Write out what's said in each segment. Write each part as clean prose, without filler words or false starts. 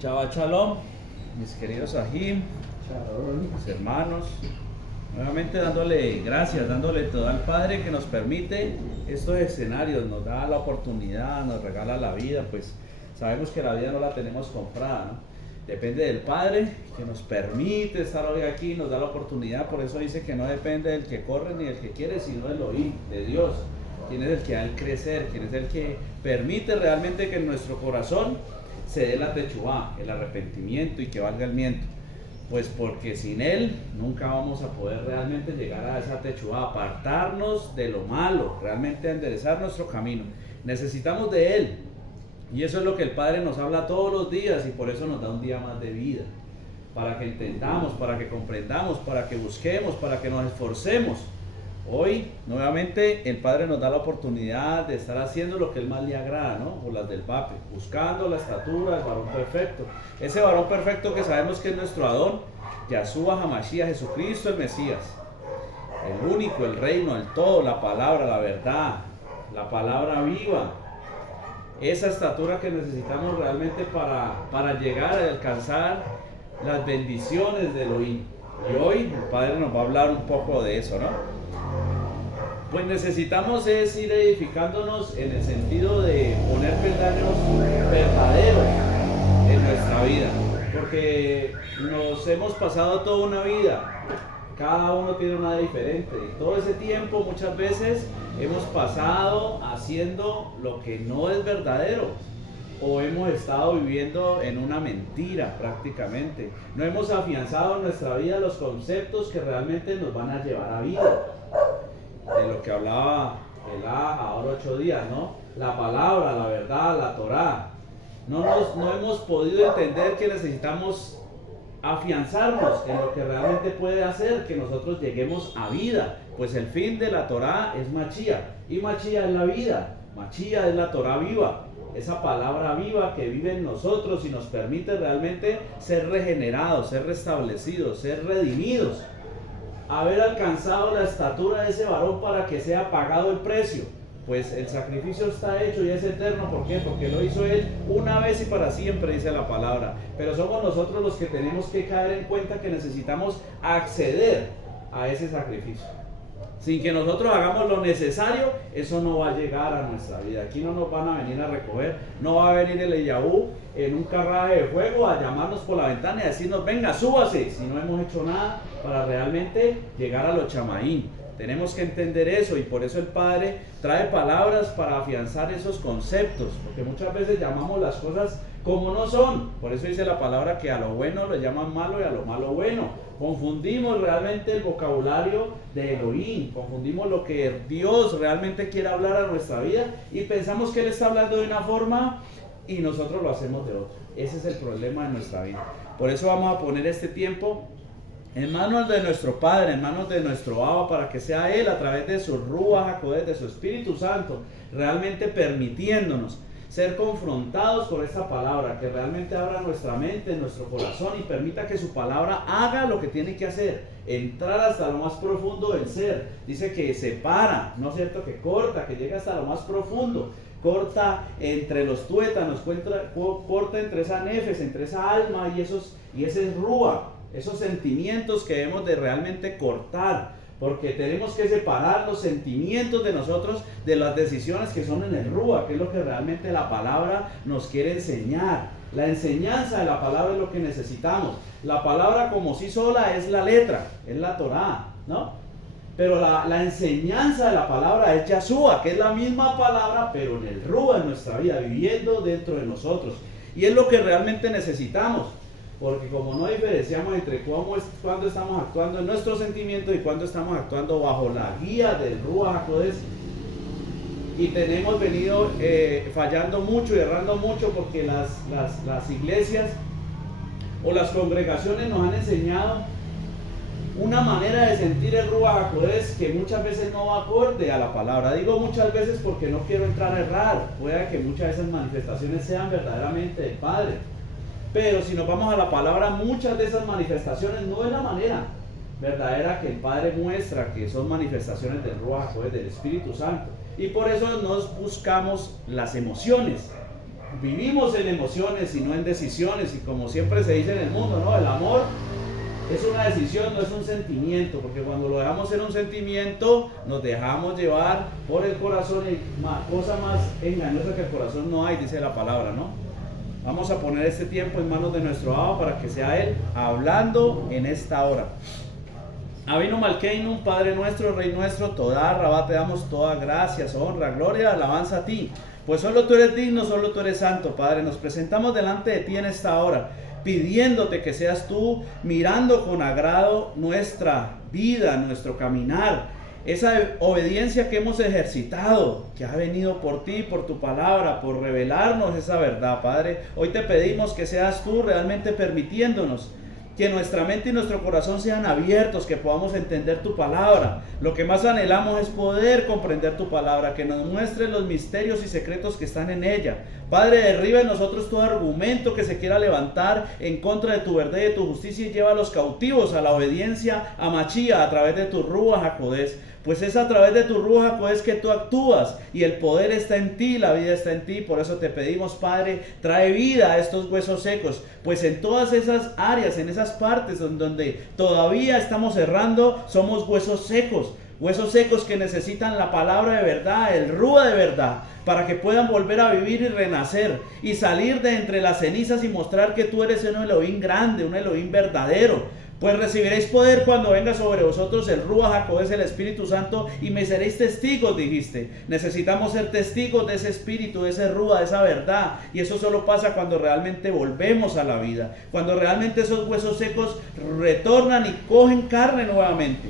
Shabbat Shalom, mis queridos Ajim, mis hermanos, nuevamente dándole gracias, dándole todo al Padre que nos permite estos escenarios, nos da la oportunidad, nos regala la vida, pues sabemos que la vida no la tenemos comprada, ¿no? Depende del Padre que nos permite estar hoy aquí, nos da la oportunidad, por eso dice que no depende del que corre ni del que quiere, sino del oír, de Dios. Quién es el que da el crecer, quién es el que permite realmente que en nuestro corazón se dé la techubá, el arrepentimiento y que valga el miento. Pues porque sin Él nunca vamos a poder realmente llegar a esa techubá, apartarnos de lo malo, realmente enderezar nuestro camino. Necesitamos de Él. Y eso es lo que el Padre nos habla todos los días y por eso nos da un día más de vida. Para que entendamos, para que comprendamos, para que busquemos, para que nos esforcemos. Hoy, nuevamente, el Padre nos da la oportunidad de estar haciendo lo que Él más le agrada, ¿no? O las del Pape, buscando la estatura del varón perfecto. Ese varón perfecto que sabemos que es nuestro Adón, Yahshua HaMashiach, Jesucristo el Mesías. El único, el reino, el todo, la palabra, la verdad, la palabra viva. Esa estatura que necesitamos realmente para llegar a alcanzar las bendiciones de Elohim. Y hoy el Padre nos va a hablar un poco de eso, ¿no? Pues necesitamos es ir edificándonos en el sentido de poner peldaños verdaderos en nuestra vida, porque nos hemos pasado toda una vida, cada uno tiene una diferente, y todo ese tiempo muchas veces hemos pasado haciendo lo que no es verdadero, o hemos estado viviendo en una mentira prácticamente, no hemos afianzado en nuestra vida los conceptos que realmente nos van a llevar a vida. De lo que hablaba el ahora 8 días, ¿no? La palabra, la verdad, la Torá. No hemos podido entender que necesitamos afianzarnos en lo que realmente puede hacer que nosotros lleguemos a vida. Pues el fin de la Torá es Mashiach. Y Mashiach es la vida. Mashiach es la Torá viva. Esa palabra viva que vive en nosotros y nos permite realmente ser regenerados, ser restablecidos, ser redimidos. Haber alcanzado la estatura de ese varón para que sea pagado el precio. Pues el sacrificio está hecho y es eterno. ¿Por qué? Porque lo hizo Él una vez y para siempre, dice la palabra. Pero somos nosotros los que tenemos que caer en cuenta que necesitamos acceder a ese sacrificio. Sin que nosotros hagamos lo necesario, eso no va a llegar a nuestra vida. Aquí no nos van a venir a recoger, no va a venir el Eyahu en un carruaje de fuego a llamarnos por la ventana y a decirnos, venga, súbase, si no hemos hecho nada para realmente llegar a los chamaín. Tenemos que entender eso y por eso el Padre trae palabras para afianzar esos conceptos, porque muchas veces llamamos las cosas como no son. Por eso dice la palabra que a lo bueno le llaman malo y a lo malo bueno. Confundimos realmente el vocabulario de Elohim, confundimos lo que Dios realmente quiere hablar a nuestra vida y pensamos que Él está hablando de una forma y nosotros lo hacemos de otra. Ese es el problema de nuestra vida. Por eso vamos a poner este tiempo en manos de nuestro Padre, en manos de nuestro Abba, para que sea Él a través de su Ruach HaKodesh, de su Espíritu Santo, realmente permitiéndonos ser confrontados con esta palabra, que realmente abra nuestra mente, nuestro corazón y permita que su palabra haga lo que tiene que hacer, entrar hasta lo más profundo del ser. Dice que separa, ¿no es cierto? Que corta, que llega hasta lo más profundo, corta entre los tuétanos, corta entre esa nefes, entre esa alma y ese ruach, esos sentimientos que debemos de realmente cortar. Porque tenemos que separar los sentimientos de nosotros de las decisiones que son en el Ruach, que es lo que realmente la palabra nos quiere enseñar. La enseñanza de la palabra es lo que necesitamos. La palabra como sí sola es la letra, es la Torá, ¿no? Pero la enseñanza de la palabra es Yahshua, que es la misma palabra, pero en el Ruach, en nuestra vida, viviendo dentro de nosotros. Y es lo que realmente necesitamos. Porque como no diferenciamos entre cuando estamos actuando en nuestros sentimientos y cuando estamos actuando bajo la guía del Ruach HaKodesh, y tenemos venido fallando mucho y errando mucho porque las iglesias o las congregaciones nos han enseñado una manera de sentir el Ruach HaKodesh que muchas veces no va acorde a la palabra. Digo muchas veces porque no quiero entrar a errar. Puede que muchas de esas manifestaciones sean verdaderamente del Padre. Pero si nos vamos a la palabra, muchas de esas manifestaciones no es la manera verdadera que el Padre muestra, que son manifestaciones del Ruach HaKodesh, del Espíritu Santo. Y por eso nos buscamos las emociones. vivimos en emociones y no en decisiones, y como siempre se dice en el mundo, ¿no? El amor es una decisión, no es un sentimiento, porque cuando lo dejamos en un sentimiento, nos dejamos llevar por el corazón, y cosa más engañosa que el corazón no hay, dice la palabra, ¿no? Vamos a poner este tiempo en manos de nuestro Abba para que sea Él hablando en esta hora. Avinu Malkeinu, Padre nuestro, Rey nuestro, toda Rabá te damos toda gracias, honra, gloria, alabanza a ti. Pues solo tú eres digno, solo tú eres santo, Padre. Nos presentamos delante de ti en esta hora, pidiéndote que seas tú mirando con agrado nuestra vida, nuestro caminar. Esa obediencia que hemos ejercitado, que ha venido por ti, por tu palabra, por revelarnos esa verdad, Padre. Hoy te pedimos que seas tú realmente permitiéndonos que nuestra mente y nuestro corazón sean abiertos, que podamos entender tu palabra. Lo que más anhelamos es poder comprender tu palabra, que nos muestre los misterios y secretos que están en ella. Padre, derriba en nosotros todo argumento que se quiera levantar en contra de tu verdad y de tu justicia, y lleva a los cautivos a la obediencia a Machía a través de tu Ruach HaKodesh. Pues es a través de tu Ruach HaKodesh que tú actúas, y el poder está en ti, la vida está en ti. Por eso te pedimos, Padre, trae vida a estos huesos secos, pues en todas esas áreas, en esas partes donde todavía estamos errando, somos huesos secos que necesitan la palabra de verdad, el Ruach de verdad, para que puedan volver a vivir y renacer y salir de entre las cenizas y mostrar que tú eres un Elohim grande, un Elohim verdadero. Pues recibiréis poder cuando venga sobre vosotros el Ruach HaKodesh, el Espíritu Santo, y me seréis testigos, dijiste. Necesitamos ser testigos de ese Espíritu, de ese Ruach, de esa verdad. Y eso solo pasa cuando realmente volvemos a la vida, cuando realmente esos huesos secos retornan y cogen carne nuevamente,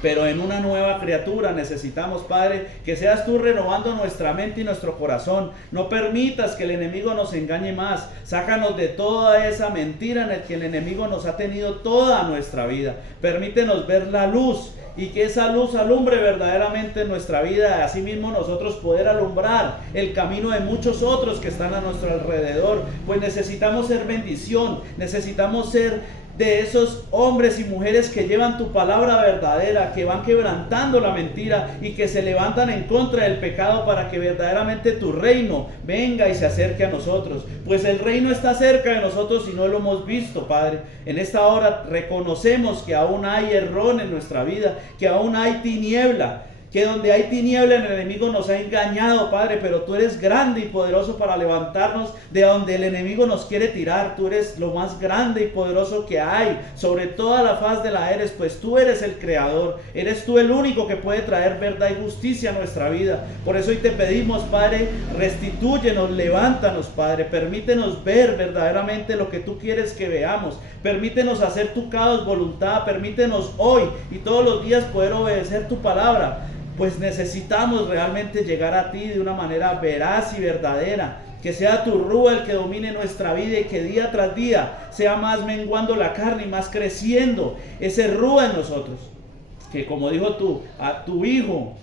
pero en una nueva criatura. Necesitamos, Padre, que seas tú renovando nuestra mente y nuestro corazón. No permitas que el enemigo nos engañe más. Sácanos de toda esa mentira en la que el enemigo nos ha tenido toda nuestra vida. Permítenos ver la luz, y que esa luz alumbre verdaderamente nuestra vida. Asimismo nosotros poder alumbrar el camino de muchos otros que están a nuestro alrededor. Pues necesitamos ser bendición, necesitamos ser de esos hombres y mujeres que llevan tu palabra verdadera, que van quebrantando la mentira y que se levantan en contra del pecado, para que verdaderamente tu reino venga y se acerque a nosotros. Pues el reino está cerca de nosotros y no lo hemos visto, Padre. En esta hora reconocemos que aún hay error en nuestra vida, que aún hay tiniebla, que donde hay tiniebla el enemigo nos ha engañado, Padre, pero tú eres grande y poderoso para levantarnos de donde el enemigo nos quiere tirar. Tú eres lo más grande y poderoso que hay sobre toda la faz de la eres, pues tú eres el creador, eres tú el único que puede traer verdad y justicia a nuestra vida. Por eso hoy te pedimos, Padre, restitúyenos, levántanos, Padre, permítenos ver verdaderamente lo que tú quieres que veamos, permítenos hacer tu caos voluntad, permítenos hoy y todos los días poder obedecer tu palabra. Pues necesitamos realmente llegar a ti de una manera veraz y verdadera. Que sea tu Ruach el que domine nuestra vida, y que día tras día sea más menguando la carne y más creciendo ese Ruach en nosotros. Que como dijo tú, a tu hijo,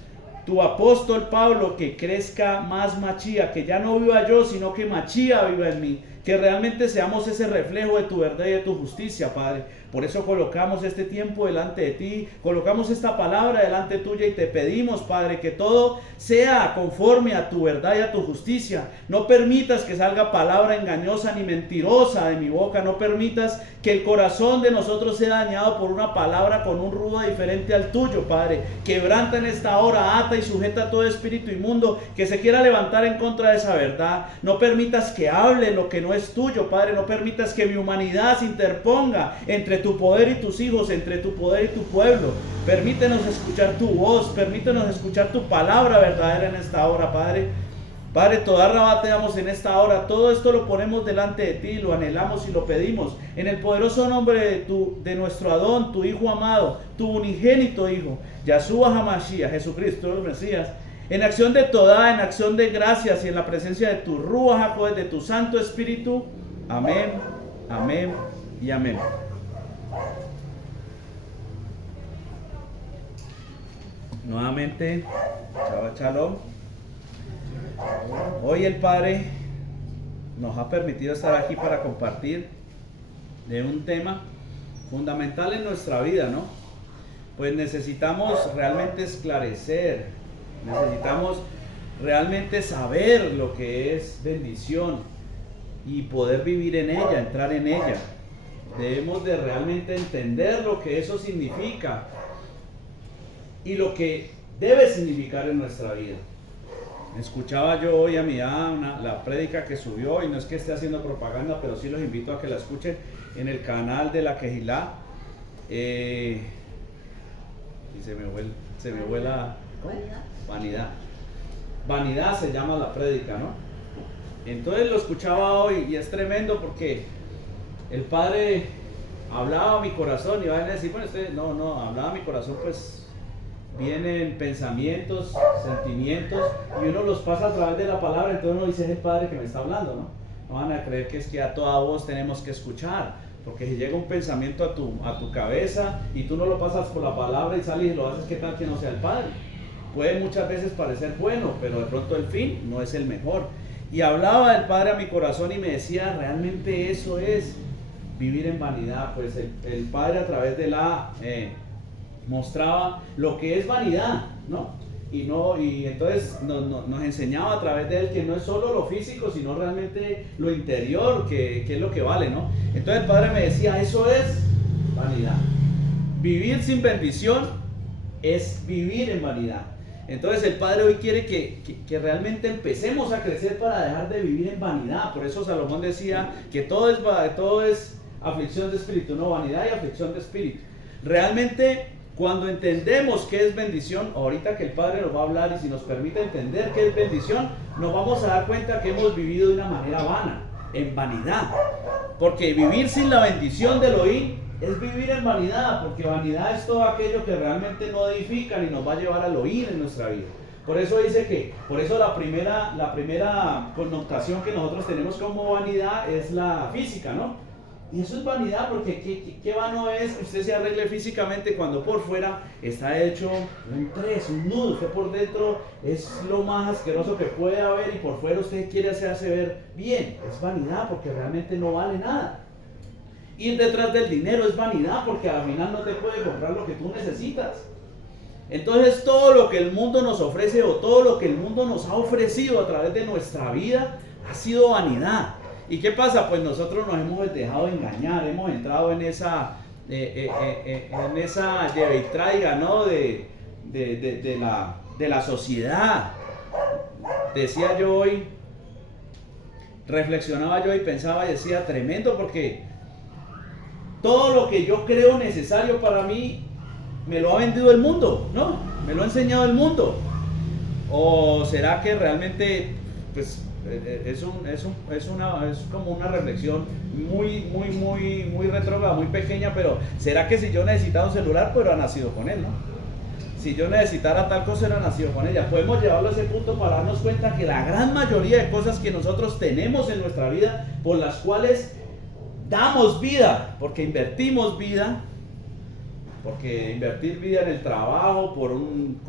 tu apóstol Pablo, que crezca más Machía, que ya no viva yo, sino que Machía viva en mí. Que realmente seamos ese reflejo de tu verdad y de tu justicia, Padre. Por eso colocamos este tiempo delante de ti, colocamos esta palabra delante tuya, y te pedimos, Padre, que todo sea conforme a tu verdad y a tu justicia. No permitas que salga palabra engañosa ni mentirosa de mi boca. No permitas que el corazón de nosotros sea dañado por una palabra con un rudo diferente al tuyo, Padre. Quebranta en esta hora, ata y sujeta todo espíritu inmundo que se quiera levantar en contra de esa verdad. No permitas que hable lo que no es tuyo, Padre. No permitas que mi humanidad se interponga entre tu poder y tus hijos, entre tu poder y tu pueblo. Permítenos escuchar tu voz, permítenos escuchar tu palabra verdadera en esta hora, Padre. Padre, toda Rabá te damos en esta hora. Todo esto lo ponemos delante de ti, lo anhelamos y lo pedimos en el poderoso nombre de nuestro Adón, tu Hijo amado, tu unigénito Hijo, Yahshua HaMashiach, Jesucristo el Mesías. En acción de toda, en acción de gracias y en la presencia de tu Ruach HaKodesh, de tu Santo Espíritu. Amén, amén y amén. Nuevamente, Shabbat Shalom. Hoy el Padre nos ha permitido estar aquí para compartir de un tema fundamental en nuestra vida, ¿no? Pues necesitamos realmente esclarecer, necesitamos realmente saber lo que es bendición y poder vivir en ella, entrar en ella. Debemos de realmente entender lo que eso significa y lo que debe significar en nuestra vida. Escuchaba yo hoy a mi la prédica que subió, y no es que esté haciendo propaganda, pero sí los invito a que la escuchen en el canal de la Quejilá. Y se me fue la vanidad. Vanidad se llama la prédica, ¿no? Entonces lo escuchaba hoy y es tremendo porque el Padre hablaba a mi corazón y van a decir, bueno, hablaba a mi corazón, pues vienen pensamientos, sentimientos, y uno los pasa a través de la palabra. Entonces uno dice, es el Padre que me está hablando, ¿no? No van a creer que es que a toda voz tenemos que escuchar, porque si llega un pensamiento a tu cabeza y tú no lo pasas por la palabra y sales y lo haces, ¿qué tal que no sea el Padre? Puede muchas veces parecer bueno, pero de pronto el fin no es el mejor. Y hablaba el Padre a mi corazón y me decía, realmente eso es vivir en vanidad. Pues el Padre a través de mostraba lo que es vanidad, ¿no? Y entonces nos enseñaba a través de él que no es solo lo físico, sino realmente lo interior, que es lo que vale, ¿no? Entonces el Padre me decía, eso es vanidad. Vivir sin bendición es vivir en vanidad. Entonces el Padre hoy quiere que realmente empecemos a crecer para dejar de vivir en vanidad. Por eso Salomón decía que todo es aflicción de espíritu, no, vanidad y aflicción de espíritu. Realmente, cuando entendemos qué es bendición, ahorita que el Padre nos va a hablar, y si nos permite entender qué es bendición, nos vamos a dar cuenta que hemos vivido de una manera vana, en vanidad. Porque vivir sin la bendición del Elohim es vivir en vanidad, porque vanidad es todo aquello que realmente no edifica ni nos va a llevar al Elohim en nuestra vida. Por eso dice por eso la primera connotación que nosotros tenemos como vanidad es la física, ¿no? Y eso es vanidad, porque ¿qué vano es que usted se arregle físicamente cuando por fuera está hecho un nudo? Usted por dentro es lo más asqueroso que puede haber y por fuera usted quiere hacerse ver bien. Es vanidad porque realmente no vale nada. Ir detrás del dinero es vanidad porque al final no te puede comprar lo que tú necesitas. Entonces todo lo que el mundo nos ofrece o todo lo que el mundo nos ha ofrecido a través de nuestra vida ha sido vanidad. ¿Y qué pasa? Pues nosotros nos hemos dejado engañar, hemos entrado en esa lleve y traiga, ¿no? de la sociedad. Decía yo hoy, reflexionaba yo y pensaba y decía, tremendo, porque todo lo que yo creo necesario para mí me lo ha vendido el mundo, ¿no? Me lo ha enseñado el mundo. ¿O será que realmente, pues, es como una reflexión muy retrógrada, muy pequeña, pero será que si yo necesitara un celular, pues era nacido con él, ¿no? Si yo necesitara tal cosa, era nacido con ella. Podemos llevarlo a ese punto para darnos cuenta que la gran mayoría de cosas que nosotros tenemos en nuestra vida, por las cuales damos vida, porque invertimos vida, porque invertir vida en el trabajo, por un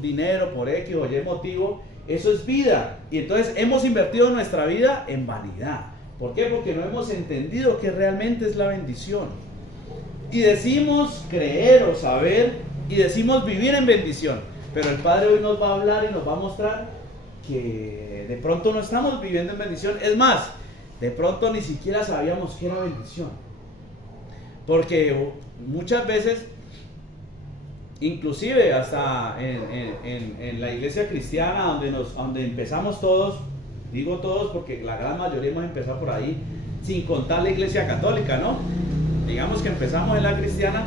dinero, por X o Y motivo, eso es vida. Y entonces hemos invertido nuestra vida en vanidad. ¿Por qué? Porque no hemos entendido que realmente es la bendición. Y decimos creer o saber y decimos vivir en bendición. Pero el Padre hoy nos va a hablar y nos va a mostrar que de pronto no estamos viviendo en bendición. Es más, de pronto ni siquiera sabíamos que era bendición. Porque muchas veces, inclusive hasta en la iglesia cristiana donde empezamos todos, digo todos porque la gran mayoría hemos empezado por ahí, sin contar la iglesia católica, ¿no? Digamos que empezamos en la cristiana,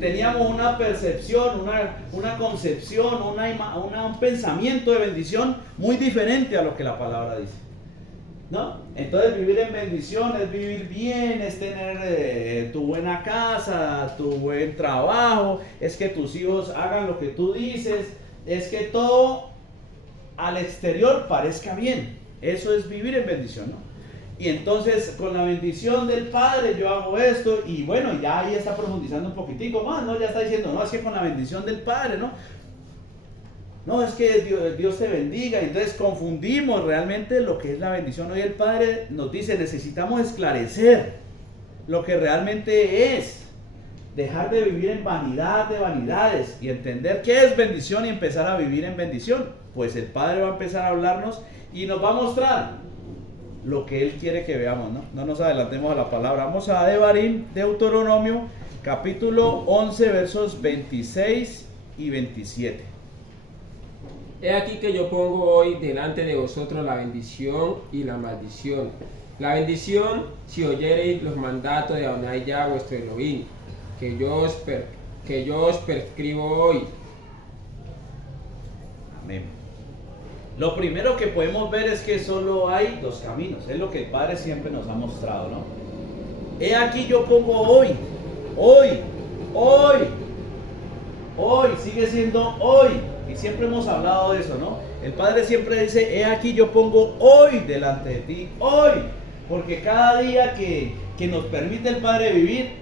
teníamos una percepción, una concepción, un pensamiento de bendición muy diferente a lo que la palabra dice, ¿no? Entonces vivir en bendición es vivir bien, es tener tu buena casa, tu buen trabajo, es que tus hijos hagan lo que tú dices, es que todo al exterior parezca bien. Eso es vivir en bendición, ¿no? Y entonces con la bendición del Padre yo hago esto, y bueno, ya ahí está profundizando un poquitico más, ¿no? Ya está diciendo, no, es que con la bendición del Padre, ¿no? No, es que Dios te bendiga. Entonces confundimos realmente lo que es la bendición. Hoy el Padre nos dice, necesitamos esclarecer lo que realmente es. dejar de vivir en vanidad de vanidades y entender qué es bendición y empezar a vivir en bendición. Pues el Padre va a empezar a hablarnos y nos va a mostrar lo que Él quiere que veamos, ¿no? No nos adelantemos a la palabra. Vamos a Devarim, Deuteronomio, capítulo 11, versos 26 y 27. He aquí que yo pongo hoy delante de vosotros la bendición y la maldición. La bendición, si oyereis los mandatos de Adonai Yah vuestro Elohim, que yo os prescribo hoy. Amén. Lo primero que podemos ver es que solo hay dos caminos. Es lo que el Padre siempre nos ha mostrado, ¿no? He aquí yo pongo hoy, sigue siendo hoy. Y siempre hemos hablado de eso, ¿no? El Padre siempre dice, he aquí yo pongo hoy delante de ti, hoy. Porque cada día que nos permite el Padre vivir,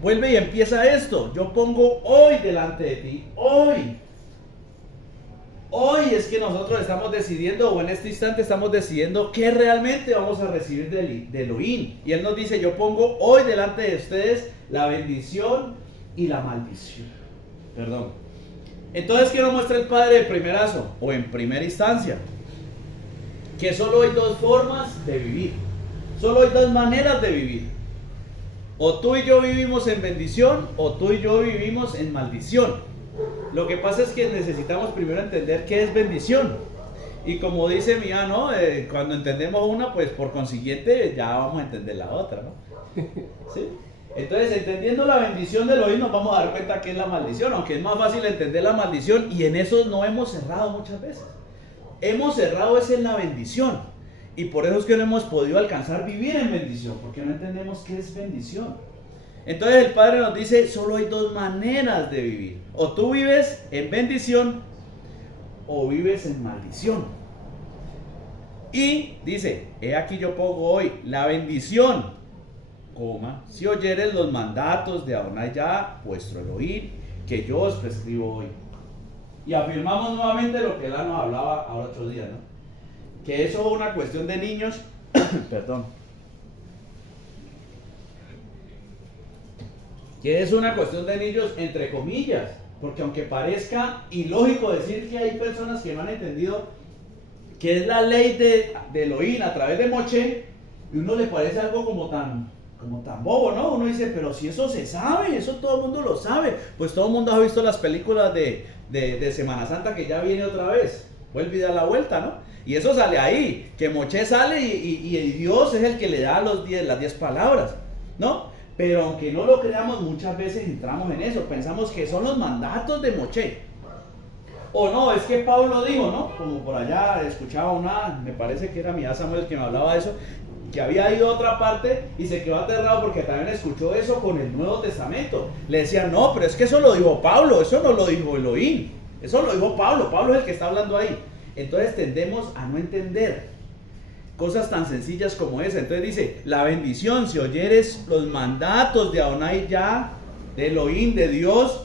vuelve y empieza esto. Yo pongo hoy delante de ti, hoy. Hoy es que nosotros estamos decidiendo, o en este instante estamos decidiendo qué realmente vamos a recibir de Elohim. Y Él nos dice, yo pongo hoy delante de ustedes la bendición y la maldición. Perdón. Entonces, ¿qué nos muestra el Padre de primerazo o en primera instancia? Que solo hay dos formas de vivir. Solo hay dos maneras de vivir. O tú y yo vivimos en bendición, o tú y yo vivimos en maldición. Lo que pasa es que necesitamos primero entender qué es bendición. Y como dice Mía, ¿no? Cuando entendemos una, pues por consiguiente ya vamos a entender la otra, ¿no? ¿Sí? Entonces, entendiendo la bendición de Elohim, nos vamos a dar cuenta que es la maldición, aunque es más fácil entender la maldición, y en eso no hemos cerrado muchas veces. Hemos cerrado es en la bendición, y por eso es que no hemos podido alcanzar vivir en bendición, porque no entendemos qué es bendición. Entonces el Padre nos dice, solo hay dos maneras de vivir. O tú vives en bendición, o vives en maldición. Y dice, he aquí yo pongo hoy la bendición, si oyeres los mandatos de Adonai Yah, vuestro Elohim, que yo os prescribo hoy. Y afirmamos nuevamente lo que él nos hablaba ahora 8 días, ¿no? Que eso es una cuestión de niños, perdón. Que es una cuestión de niños entre comillas, porque aunque parezca ilógico decir que hay personas que no han entendido que es la ley de Elohim a través de Moshe, y uno le parece algo como tan bobo, ¿no? Uno dice, pero si eso se sabe, eso todo el mundo lo sabe. Pues todo el mundo ha visto las películas de Semana Santa que ya viene otra vez, vuelve y da la vuelta, ¿no? Y eso sale ahí, que Moshe sale y Dios es el que le da las 10 palabras, ¿no? Pero aunque no lo creamos, muchas veces entramos en eso, pensamos que son los mandatos de Moshe. O no, es que Pablo dijo, ¿no? Como por allá escuchaba me parece que era mi Samuel el que me hablaba de eso, que había ido a otra parte y se quedó aterrado porque también escuchó eso con el Nuevo Testamento. Le decían, no, pero es que eso lo dijo Pablo, eso no lo dijo Elohim, eso lo dijo Pablo es el que está hablando ahí. Entonces tendemos a no entender cosas tan sencillas como esa. Entonces dice, la bendición, si oyeres los mandatos de Adonai Yah, de Elohim, de Dios,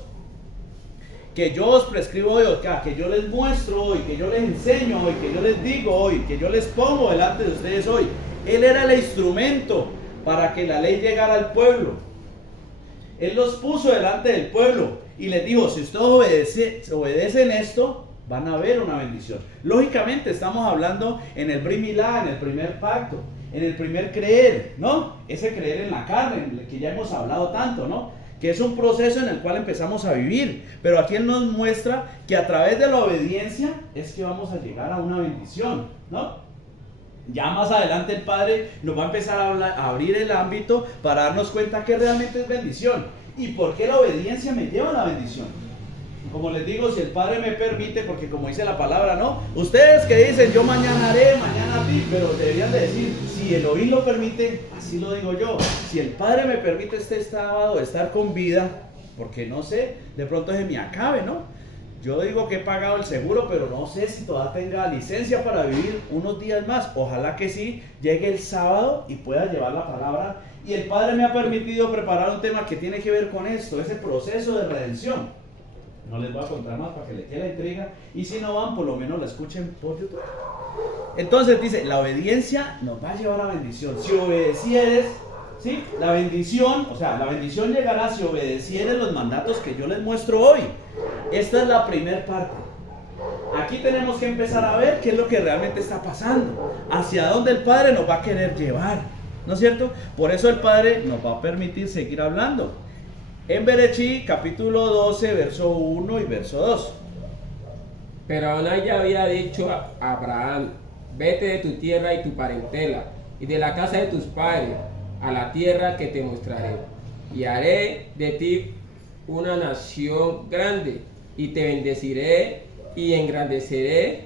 que yo os prescribo hoy, que yo les muestro hoy, que yo les enseño hoy, que yo les digo hoy, que yo les pongo delante de ustedes hoy. Él era el instrumento para que la ley llegara al pueblo. Él los puso delante del pueblo y les dijo, si ustedes obedecen esto, van a ver una bendición. Lógicamente estamos hablando en el Brit Milá, en el primer pacto, en el primer creer, ¿no? Ese creer en la carne, en el que ya hemos hablado tanto, ¿no? Que es un proceso en el cual empezamos a vivir. Pero aquí Él nos muestra que a través de la obediencia es que vamos a llegar a una bendición, ¿no? Ya más adelante el Padre nos va a empezar a abrir el ámbito para darnos cuenta que realmente es bendición. ¿Y por qué la obediencia me lleva a la bendición? Como les digo, si el Padre me permite, porque como dice la palabra, ¿no? Ustedes que dicen, yo mañana haré, mañana a ti, pero deberían de decir, si Elohim lo permite, así lo digo yo. Si el Padre me permite este sábado estar con vida, porque no sé, de pronto se me acabe, ¿no? Yo digo que he pagado el seguro, pero no sé si todavía tenga licencia para vivir unos días más. Ojalá que sí, llegue el sábado y pueda llevar la palabra. Y el Padre me ha permitido preparar un tema que tiene que ver con esto, ese proceso de redención. No les voy a contar más para que les quede la intriga. Y si no van, por lo menos la escuchen por YouTube. Entonces dice, la obediencia nos va a llevar a bendición. Si obedecieres, ¿Sí? La bendición, o sea, la bendición llegará si obedecieren los mandatos que yo les muestro hoy. Esta es la primera parte. Aquí tenemos que empezar a ver qué es lo que realmente está pasando, hacia dónde el Padre nos va a querer llevar, ¿no es cierto? Por eso el Padre nos va a permitir seguir hablando. En Berechí, capítulo 12, verso 1 y verso 2. Pero Adonai ya había dicho a Abraham: vete de tu tierra y tu parentela, y de la casa de tus padres, a la tierra que te mostraré. Y haré de ti una nación grande, y te bendeciré, y engrandeceré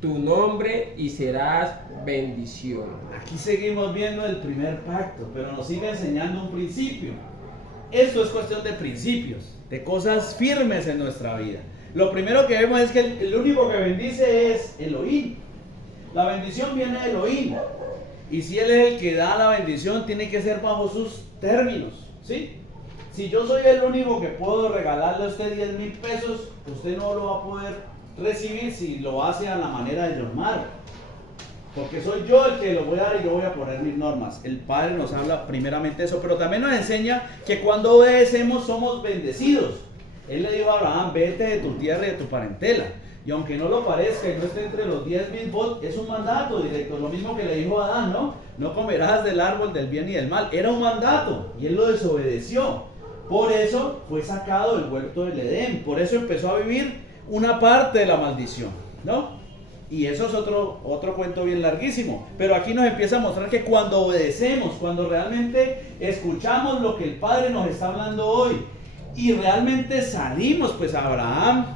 tu nombre, y serás bendición. Aquí seguimos viendo el primer pacto, pero nos sigue enseñando un principio. Esto es cuestión de principios, de cosas firmes en nuestra vida. Lo primero que vemos es que el único que bendice es Elohim. La bendición viene de Elohim. Y si Él es el que da la bendición, tiene que ser bajo sus términos, ¿sí? Si yo soy el único que puedo regalarle a usted 10,000 pesos, usted no lo va a poder recibir si lo hace a la manera de John Mar. Porque soy yo el que lo voy a dar y yo voy a poner mis normas. El Padre nos habla primeramente eso, pero también nos enseña que cuando obedecemos somos bendecidos. Él le dijo a Abraham: vete de tu tierra y de tu parentela. Y aunque no lo parezca y no esté entre los 10,000 votos, es un mandato directo. Lo mismo que le dijo a Adán, ¿no? No comerás del árbol del bien y del mal. Era un mandato y él lo desobedeció. Por eso fue sacado del huerto del Edén. Por eso empezó a vivir una parte de la maldición, ¿no? Y eso es otro cuento bien larguísimo. Pero aquí nos empieza a mostrar que cuando obedecemos, cuando realmente escuchamos lo que el Padre nos está hablando hoy y realmente salimos, pues Abraham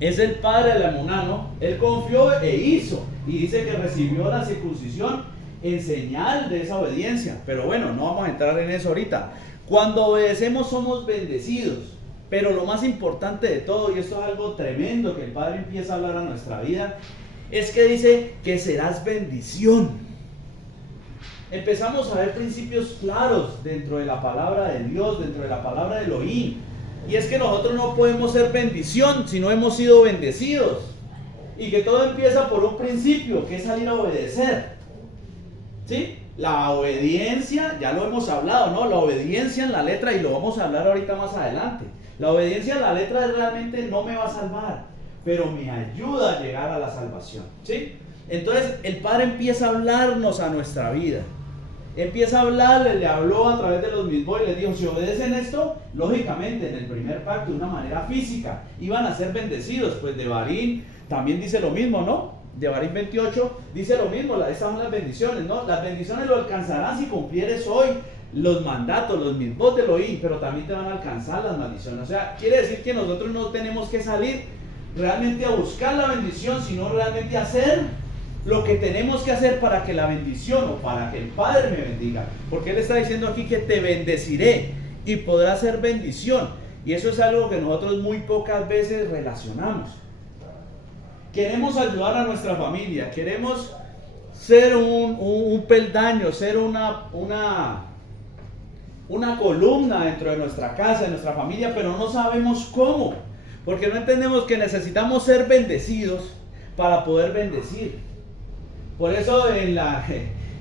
es el padre de la emuná, ¿no? Él confió e hizo. Y dice que recibió la circuncisión en señal de esa obediencia. Pero bueno, no vamos a entrar en eso ahorita. Cuando obedecemos somos bendecidos. Pero lo más importante de todo, y esto es algo tremendo que el Padre empieza a hablar a nuestra vida, es que dice que serás bendición. Empezamos a ver principios claros dentro de la palabra de Dios, dentro de la palabra de Elohim. Y es que nosotros no podemos ser bendición si no hemos sido bendecidos. Y que todo empieza por un principio, que es salir a obedecer. ¿Sí? La obediencia, ya lo hemos hablado, ¿no? La obediencia en la letra, y lo vamos a hablar ahorita más adelante. La obediencia en la letra realmente no me va a salvar, pero me ayuda a llegar a la salvación. ¿Sí? Entonces el Padre empieza a hablarnos a nuestra vida. Empieza a hablarle, le habló a través de los mismos y les dijo: si obedecen esto, lógicamente en el primer pacto de una manera física iban a ser bendecidos. Pues Devarim también dice lo mismo, ¿no? Devarim 28 dice lo mismo, estas son las bendiciones, ¿no? Las bendiciones lo alcanzarán si cumplieres hoy los mandatos, los mismos de Elohim, pero también te van a alcanzar las maldiciones. O sea, quiere decir que nosotros no tenemos que salir realmente a buscar la bendición, sino realmente a hacer lo que tenemos que hacer para que la bendición, o para que el Padre me bendiga. Porque Él está diciendo aquí que te bendeciré y podrás ser bendición. Y eso es algo que nosotros muy pocas veces relacionamos. Queremos ayudar a nuestra familia, queremos ser un peldaño, ser una columna dentro de nuestra casa, de nuestra familia, pero no sabemos cómo. Porque no entendemos que necesitamos ser bendecidos para poder bendecir. Por eso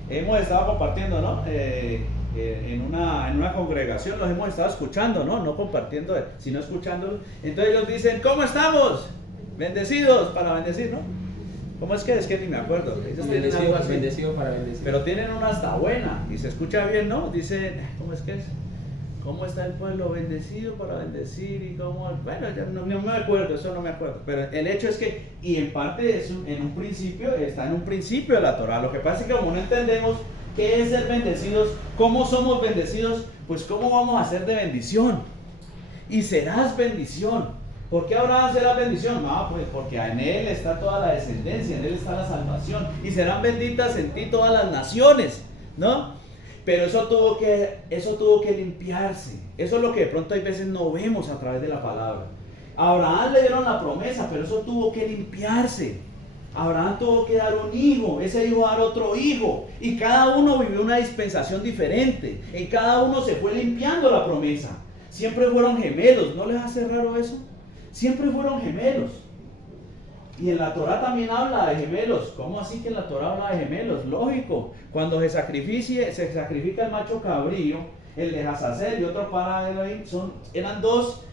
hemos estado compartiendo, ¿no? En una congregación los hemos estado escuchando, ¿no? No compartiendo, sino escuchando. Entonces ellos dicen: ¿cómo estamos? Bendecidos para bendecir, ¿no? ¿Cómo es que? Es que ni me acuerdo. Ellos tienen algo así. Bendecido para bendecir. Pero tienen una hasta buena y se escucha bien, ¿no? Dicen: ¿cómo es que es? ¿Cómo está el pueblo? Bendecido para bendecir. Y cómo, bueno, ya no me acuerdo, eso no me acuerdo. Pero el hecho es que, y en parte eso, en un principio, está en un principio de la Torah. Lo que pasa es que como no entendemos qué es ser bendecidos, cómo somos bendecidos, pues cómo vamos a ser de bendición. Y serás bendición. ¿Por qué Abraham será bendición? No, pues porque en él está toda la descendencia, en él está la salvación. Y serán benditas en ti todas las naciones, ¿no? Pero eso tuvo que limpiarse. Eso es lo que de pronto hay veces no vemos a través de la palabra. A Abraham le dieron la promesa, pero eso tuvo que limpiarse. Abraham tuvo que dar un hijo, ese hijo dar otro hijo. Y cada uno vivió una dispensación diferente. En cada uno se fue limpiando la promesa. Siempre fueron gemelos. ¿No les hace raro eso? Siempre fueron gemelos. Y en la Torá también habla de gemelos. ¿Cómo así que en la Torá habla de gemelos? Lógico. Cuando se sacrifica el macho cabrío, el de Hazazel y otro para Elohim, eran dos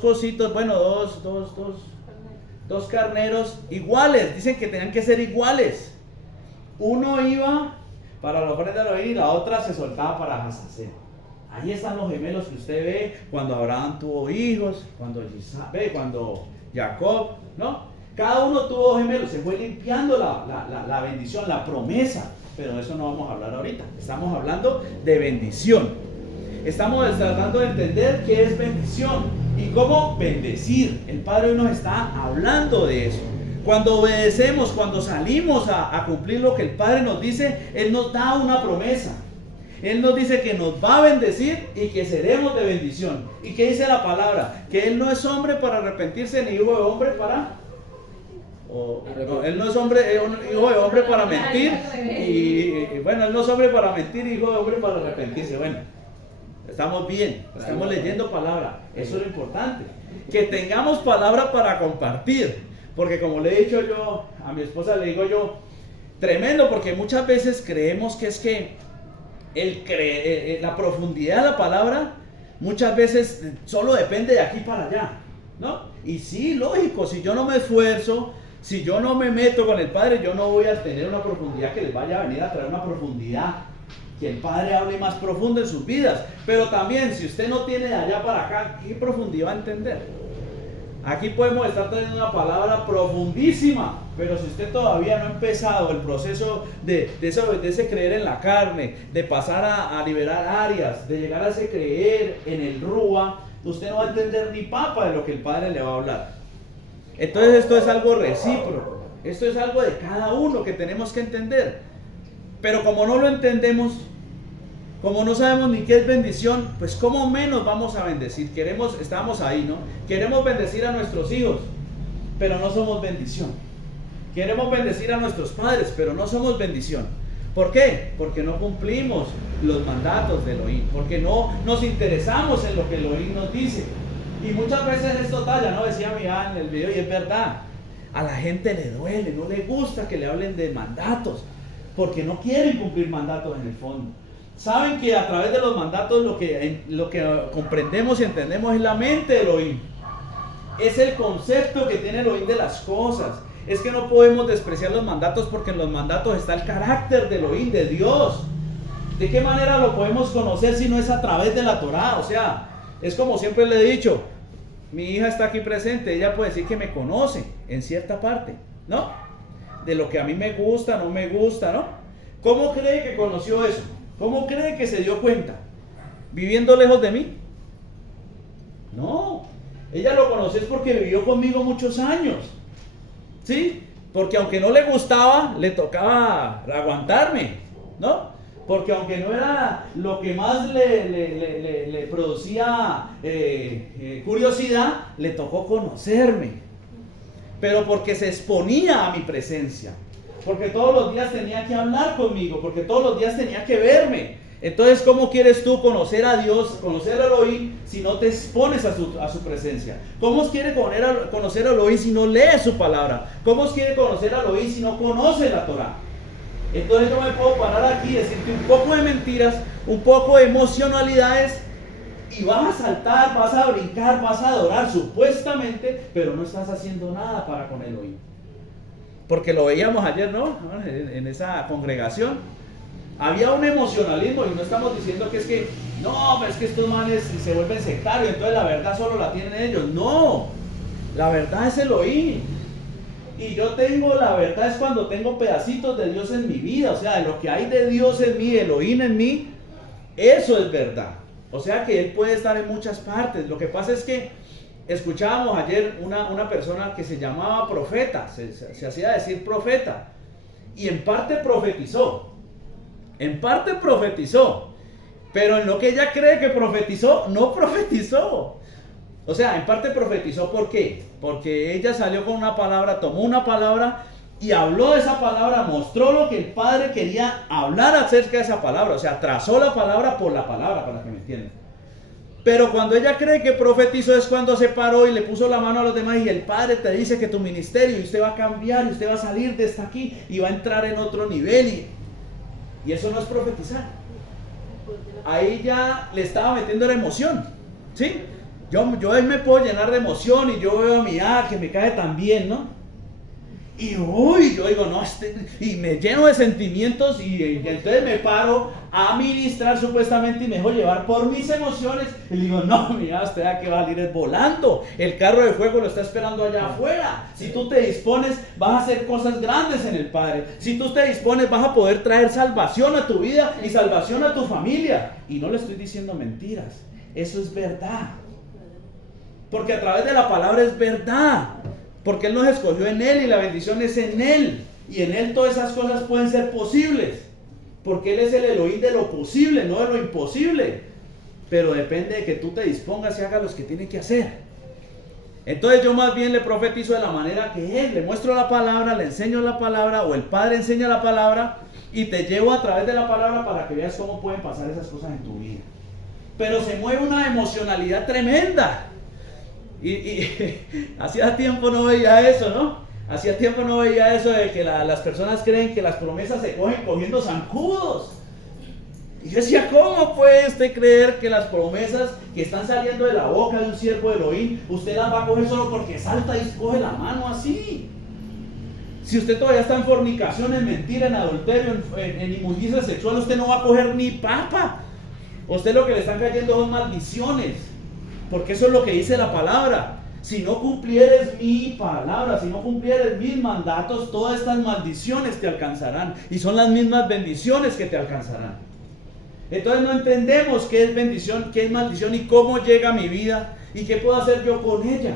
cositos, bueno, dos carneros iguales. Dicen que tenían que ser iguales. Uno iba para la ofrenda de Elohim y la otra se soltaba para Hazazel. Ahí están los gemelos que usted ve cuando Abraham tuvo hijos, cuando Jacob, ¿no? Cada uno tuvo gemelos, se fue limpiando la bendición, la promesa. Pero de eso no vamos a hablar ahorita. Estamos hablando de bendición. Estamos tratando de entender qué es bendición y cómo bendecir. El Padre hoy nos está hablando de eso. Cuando obedecemos, cuando salimos a cumplir lo que el Padre nos dice, Él nos da una promesa. Él nos dice que nos va a bendecir y que seremos de bendición. ¿Y qué dice la palabra? Que Él no es hombre para arrepentirse ni hijo de hombre para... Él no es hijo de hombre para mentir. Bueno, Él no es hombre para mentir y hijo de hombre para arrepentirse. Bueno, estamos bien, estamos leyendo palabra. Eso es lo importante. Que tengamos palabra para compartir. Porque como le he dicho yo, a mi esposa le digo yo, tremendo, porque muchas veces creemos que es que la profundidad de la palabra muchas veces solo depende de aquí para allá, ¿no? Y sí, lógico, si yo no me esfuerzo, si yo no me meto con el Padre, yo no voy a tener una profundidad que les vaya a venir a traer una profundidad, que el Padre hable más profundo en sus vidas. Pero también, si usted no tiene de allá para acá, ¿qué profundidad va a entender? Aquí podemos estar teniendo una palabra profundísima, pero si usted todavía no ha empezado el proceso de ese creer en la carne, de pasar a liberar áreas, de llegar a ese creer en el Rúa, usted no va a entender ni papa de lo que el Padre le va a hablar. Entonces esto es algo recíproco, esto es algo de cada uno que tenemos que entender. Pero como no lo entendemos, como no sabemos ni qué es bendición, pues cómo menos vamos a bendecir. Estamos ahí, ¿no? Queremos bendecir a nuestros hijos, pero no somos bendición. Queremos bendecir a nuestros padres, pero no somos bendición. ¿Por qué? Porque no cumplimos los mandatos de Elohim, porque no nos interesamos en lo que Elohim nos dice. Y muchas veces esto talla, ¿no? Decía mi en el video, y es verdad. A la gente le duele, no le gusta que le hablen de mandatos, porque no quieren cumplir mandatos en el fondo. Saben que a través de los mandatos lo que comprendemos y entendemos es la mente de Elohim. Es el concepto que tiene Elohim de las cosas. Es que no podemos despreciar los mandatos porque en los mandatos está el carácter de Elohim, de Dios. ¿De qué manera lo podemos conocer si no es a través de la Torá? O sea, es como siempre le he dicho, mi hija está aquí presente, ella puede decir que me conoce en cierta parte, ¿no? De lo que a mí me gusta, no me gusta, ¿no? ¿Cómo cree que conoció eso? ¿Cómo cree que se dio cuenta? ¿Viviendo lejos de mí? No, ella lo conoció es porque vivió conmigo muchos años, ¿sí? Porque aunque no le gustaba, le tocaba aguantarme, ¿no? Porque aunque no era lo que más le producía curiosidad, le tocó conocerme. Pero porque se exponía a mi presencia. Porque todos los días tenía que hablar conmigo, porque todos los días tenía que verme. Entonces, ¿cómo quieres tú conocer a Dios, conocer a Elohim, si no te expones a su presencia? ¿Cómo quieres conocer a Elohim si no lees su palabra? ¿Cómo quieres conocer a Elohim si no conoces la Torá? Entonces yo me puedo parar aquí y decirte un poco de mentiras, un poco de emocionalidades, y vas a saltar, vas a brincar, vas a adorar supuestamente, pero no estás haciendo nada para con Elohim. Porque lo veíamos ayer, ¿no? En esa congregación. Había un emocionalismo, y no estamos diciendo que es que, no, es que estos manes se vuelven sectarios, entonces la verdad solo la tienen ellos. No, la verdad es Elohim. Y yo tengo, la verdad es cuando tengo pedacitos de Dios en mi vida, o sea, lo que hay de Dios en mí, Elohim en mí, eso es verdad. O sea que Él puede estar en muchas partes. Lo que pasa es que escuchábamos ayer una persona que se llamaba profeta, se hacía decir profeta, y en parte profetizó, pero en lo que ella cree que profetizó, no profetizó. O sea, en parte profetizó, ¿por qué? Porque ella salió con una palabra, tomó una palabra y habló de esa palabra, mostró lo que el Padre quería hablar acerca de esa palabra, o sea, trazó la palabra por la palabra, para que me entiendan. Pero cuando ella cree que profetizó es cuando se paró y le puso la mano a los demás y el Padre te dice que tu ministerio y usted va a cambiar y usted va a salir de esta aquí y va a entrar en otro nivel y eso no es profetizar. Ahí ya le estaba metiendo la emoción, ¿sí? Yo ahí me puedo llenar de emoción y yo veo a mi que me cae tan bien, ¿no? Y uy, yo digo, no, y me lleno de sentimientos y entonces me paro a ministrar supuestamente y me dejo llevar por mis emociones y digo, no, mira, usted a que va a salir volando, el carro de fuego lo está esperando allá afuera. Si tú te dispones, vas a hacer cosas grandes en el Padre. Si tú te dispones, vas a poder traer salvación a tu vida y salvación a tu familia. Y no le estoy diciendo mentiras, eso es verdad. Porque a través de la palabra es verdad. Porque Él nos escogió en Él y la bendición es en Él. Y en Él todas esas cosas pueden ser posibles. Porque Él es el Elohim de lo posible, no de lo imposible. Pero depende de que tú te dispongas y hagas lo que tienes que hacer. Entonces yo más bien le profetizo de la manera que Él. Le muestro la palabra, le enseño la palabra, o el Padre enseña la palabra, y te llevo a través de la palabra para que veas cómo pueden pasar esas cosas en tu vida. Pero se mueve una emocionalidad tremenda. Y hacía tiempo no veía eso, ¿no? Hacía tiempo no veía eso de que las personas creen que las promesas se cogen cogiendo zancudos. Y yo decía, ¿cómo puede usted creer que las promesas que están saliendo de la boca de un siervo de Elohim, usted las va a coger solo porque salta y coge la mano así? Si usted todavía está en fornicación, en mentira, en adulterio, en inmundicia sexual, usted no va a coger ni papa. Usted lo que le están cayendo son maldiciones. Porque eso es lo que dice la palabra. Si no cumplieres mi palabra, si no cumplieres mis mandatos, todas estas maldiciones te alcanzarán. Y son las mismas bendiciones que te alcanzarán. Entonces no entendemos qué es bendición, qué es maldición y cómo llega a mi vida y qué puedo hacer yo con ella.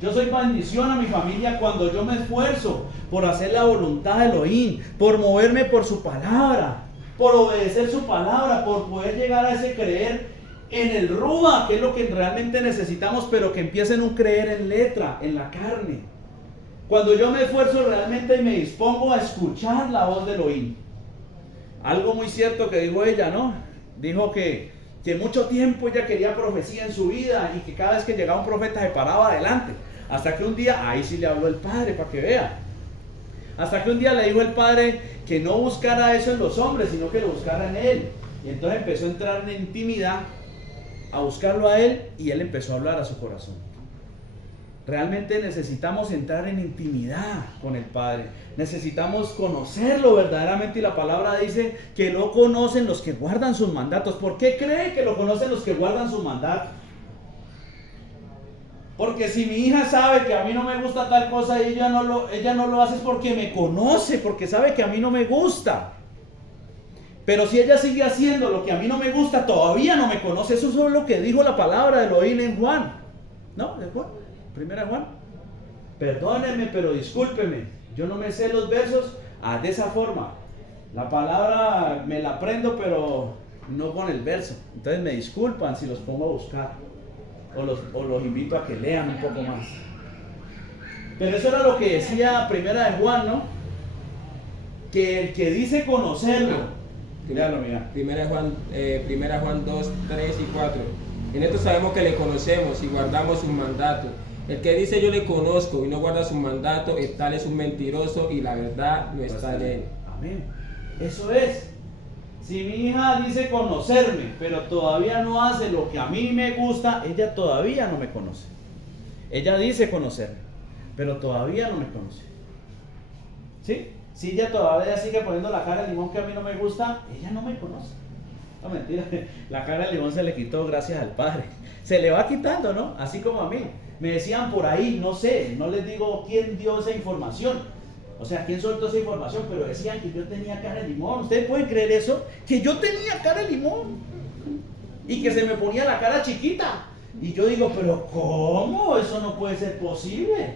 Yo soy bendición a mi familia cuando yo me esfuerzo por hacer la voluntad de Elohim, por moverme por su palabra, por obedecer su palabra, por poder llegar a ese creer en el Rúa, que es lo que realmente necesitamos, pero que empiece en un creer en letra, en la carne. Cuando yo me esfuerzo realmente y me dispongo a escuchar la voz de Elohim. Algo muy cierto que dijo ella, ¿no? Dijo que mucho tiempo ella quería profecía en su vida y que cada vez que llegaba un profeta se paraba adelante. Hasta que un día, ahí sí le habló el Padre para que vea. Hasta que un día le dijo el Padre que no buscara eso en los hombres, sino que lo buscara en Él. Y entonces empezó a entrar en intimidad, a buscarlo a Él, y Él empezó a hablar a su corazón. Realmente necesitamos entrar en intimidad con el Padre. Necesitamos conocerlo verdaderamente, y la palabra dice que lo conocen los que guardan sus mandatos. ¿Por qué cree que lo conocen los que guardan sus mandatos? Porque si mi hija sabe que a mí no me gusta tal cosa y ella no lo hace es porque me conoce, porque sabe que a mí no me gusta. Pero si ella sigue haciendo lo que a mí no me gusta, todavía no me conoce. Eso es lo que dijo la palabra de Elohim en Juan. ¿No? ¿De Juan? Primera Juan. Perdónenme, pero discúlpeme. Yo no me sé los versos de esa forma. La palabra me la aprendo, pero no con el verso. Entonces me disculpan si los pongo a buscar. O los invito a que lean un poco más. Pero eso era lo que decía Primera de Juan, ¿no? Que el que dice conocerlo. Míralo, mira. Primera Juan 2, 3 y 4. En esto sabemos que le conocemos y guardamos sus mandatos. El que dice yo le conozco y no guarda sus mandatos, tal es un mentiroso y la verdad no está en él. Amén. Eso es. Si mi hija dice conocerme, pero todavía no hace lo que a mí me gusta, ella todavía no me conoce. Ella dice conocerme, pero todavía no me conoce. ¿Sí? Si ella todavía sigue poniendo la cara de limón que a mí no me gusta, ella no me conoce. No, mentira, la cara de limón se le quitó gracias al Padre. Se le va quitando, ¿no? Así como a mí. Me decían por ahí, no sé, no les digo quién dio esa información. O sea, quién soltó esa información, pero decían que yo tenía cara de limón. ¿Ustedes pueden creer eso? Que yo tenía cara de limón. Y que se me ponía la cara chiquita. Y yo digo, pero ¿cómo? Eso no puede ser posible.